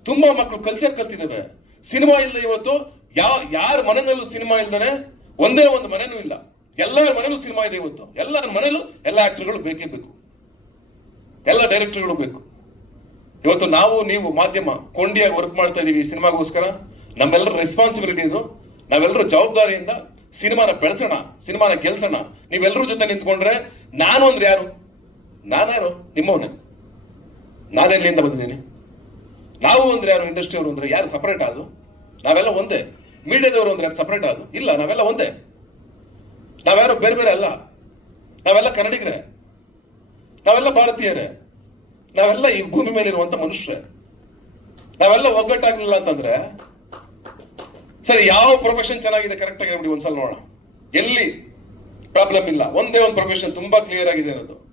ತುಂಬಾ ಮಕ್ಕಳು ಕಲ್ಚರ್ ಕಲ್ತಿದ್ದಾವೆ. ಸಿನಿಮಾ ಇಲ್ಲ ಇವತ್ತು ಯಾವ ಯಾರ ಮನೆಯಲ್ಲೂ ಸಿನಿಮಾ ಇಲ್ದಾನೆ ಒಂದೇ ಒಂದು ಮನೆನೂ ಇಲ್ಲ. ಎಲ್ಲರ ಮನೇಲೂ ಸಿನಿಮಾ ಇದೆ ಇವತ್ತು. ಎಲ್ಲರ ಮನೇಲೂ ಎಲ್ಲ ಆಕ್ಟರ್ಗಳು ಬೇಕೇ ಬೇಕು. ಎಲ್ಲ ಡೈರೆಕ್ಟರ್ಗಳು ಬೇಕು. ಇವತ್ತು ನಾವು, ನೀವು ಮಾಧ್ಯಮ, ಕೊಂಡಿಯಾಗಿ ವರ್ಕ್ ಮಾಡ್ತಾ ಇದ್ದೀವಿ ಸಿನಿಮಾಗೋಸ್ಕರ, ನಮ್ಮೆಲ್ಲರ ರೆಸ್ಪಾನ್ಸಿಬಿಲಿಟಿ ಇದು. ನಾವೆಲ್ಲರೂ ಜವಾಬ್ದಾರಿಯಿಂದ ಸಿನಿಮಾನ ಬೆಳೆಸೋಣ, ಸಿನಿಮಾನ ಗೆಲ್ಸೋಣ. ನೀವೆಲ್ಲರೂ ಜೊತೆ ನಿಂತ್ಕೊಂಡ್ರೆ ನಾನು ಅಂದ್ರೆ ಯಾರು? ನಾನ್ಯಾರು ನಿಮ್ಮವನೇ. ನಾನೆಲ್ಲಿಂದ ಬಂದಿದ್ದೀನಿ? ನಾವು ಅಂದ್ರೆ ಯಾರು? ಇಂಡಸ್ಟ್ರಿ ಅವರು ಅಂದ್ರೆ ಯಾರು? ಸಪರೇಟ್ ಅದು ನಾವೆಲ್ಲ ಒಂದೇ. ಮೀಡಿಯಾದವರು ಅಂದ್ರೆ ಯಾರು? ಸಪರೇಟ್ ಅದು ಇಲ್ಲ, ನಾವೆಲ್ಲ ಒಂದೇ. ನಾವ್ಯಾರು ಬೇರೆ ಬೇರೆ ಅಲ್ಲ. ನಾವೆಲ್ಲ ಕನ್ನಡಿಗರೇ. ನಾವೆಲ್ಲ ಭಾರತೀಯರೇ. ನಾವೆಲ್ಲ ಈ ಭೂಮಿ ಮೇಲೆ ಇರುವಂತ ಮನುಷ್ಯರೇ. ನಾವೆಲ್ಲ ಒಗ್ಗಟ್ಟಾಗ್ಲಿಲ್ಲ ಅಂತಂದ್ರೆ, ಸರಿ, ಯಾವ ಪ್ರೊಫೆಷನ್ ಚೆನ್ನಾಗಿದೆ ಕರೆಕ್ಟ್ ಆಗಿ ನೋಡಿ ಒಂದ್ಸಲ ನೋಡೋಣ. ಎಲ್ಲಿ ಪ್ರಾಬ್ಲಮ್ ಇಲ್ಲ. ಒಂದೇ ಒಂದು ಪ್ರೊಫೆಷನ್ ತುಂಬಾ ಕ್ಲಿಯರ್ ಆಗಿದೆ ಅನ್ನೋದು.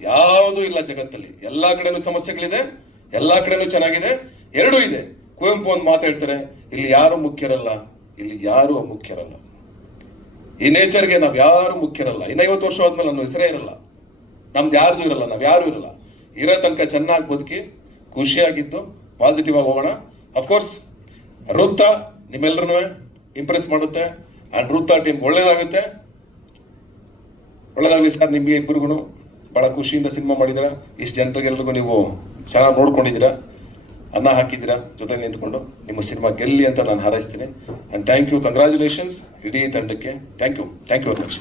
ಯಾವುದೂ ಇಲ್ಲ ಜಗತ್ತಲ್ಲಿ. ಎಲ್ಲಾ ಕಡೆನೂ ಸಮಸ್ಯೆಗಳಿದೆ, ಎಲ್ಲಾ ಕಡೆನೂ ಚೆನ್ನಾಗಿದೆ, ಎರಡೂ ಇದೆ. ಕುವೆಂಪು ಒಂದು ಮಾತು ಹೇಳ್ತಾರೆ, ಇಲ್ಲಿ ಯಾರು ಮುಖ್ಯರಲ್ಲ, ಇಲ್ಲಿ ಯಾರು ಮುಖ್ಯರಲ್ಲ. ಈ ನೇಚರ್ಗೆ ನಾವು ಯಾರು ಮುಖ್ಯರಲ್ಲ. ಇನ್ನ ಐವತ್ತು ವರ್ಷ ಆದ್ಮೇಲೆ ನನ್ನ ಹೆಸರೇ ಇರಲ್ಲ. ನಮ್ದು ಯಾರ್ದು ಇರಲ್ಲ, ನಾವು ಯಾರು ಇರಲ್ಲ. ಇರೋ ತನಕ ಚೆನ್ನಾಗಿ ಬದುಕಿ, ಖುಷಿಯಾಗಿದ್ದು ಪಾಸಿಟಿವ್ ಆಗಿ ಹೋಗೋಣ. ಅಫ್ಕೋರ್ಸ್ ವೃತ್ತ ನಿಮ್ಮೆಲ್ಲರನ್ನೂ ಇಂಪ್ರೆಸ್ ಮಾಡುತ್ತೆ ಆ್ಯಂಡ್ ವೃತ್ತ ಟೀಮ್ ಒಳ್ಳೇದಾಗುತ್ತೆ. ಒಳ್ಳೇದಾಗಲಿ ಸರ್ ನಿಮಗೆ ಇಬ್ಬರಿಗೂ ಭಾಳ ಖುಷಿಯಿಂದ ಸಿನಿಮಾ ಮಾಡಿದ್ದೀರಾ ಇಷ್ಟು ಜನರಿಗೆಲ್ರಿಗೂ ನೀವು ಚೆನ್ನಾಗಿ ನೋಡ್ಕೊಂಡಿದ್ದೀರಾ ಅನ್ನ ಹಾಕಿದ್ದೀರಾ ಜೊತೆ ನಿಂತ್ಕೊಂಡು ನಿಮ್ಮ ಸಿನಿಮಾ ಗೆಲ್ಲಿ ಅಂತ ನಾನು ಹಾರೈಸ್ತೀನಿ. ಆ್ಯಂಡ್ ಥ್ಯಾಂಕ್ ಯು ಕಂಗ್ರ್ಯಾಚುಲೇಷನ್ಸ್ ಇಡೀ ತಂಡಕ್ಕೆ thank you thank you very much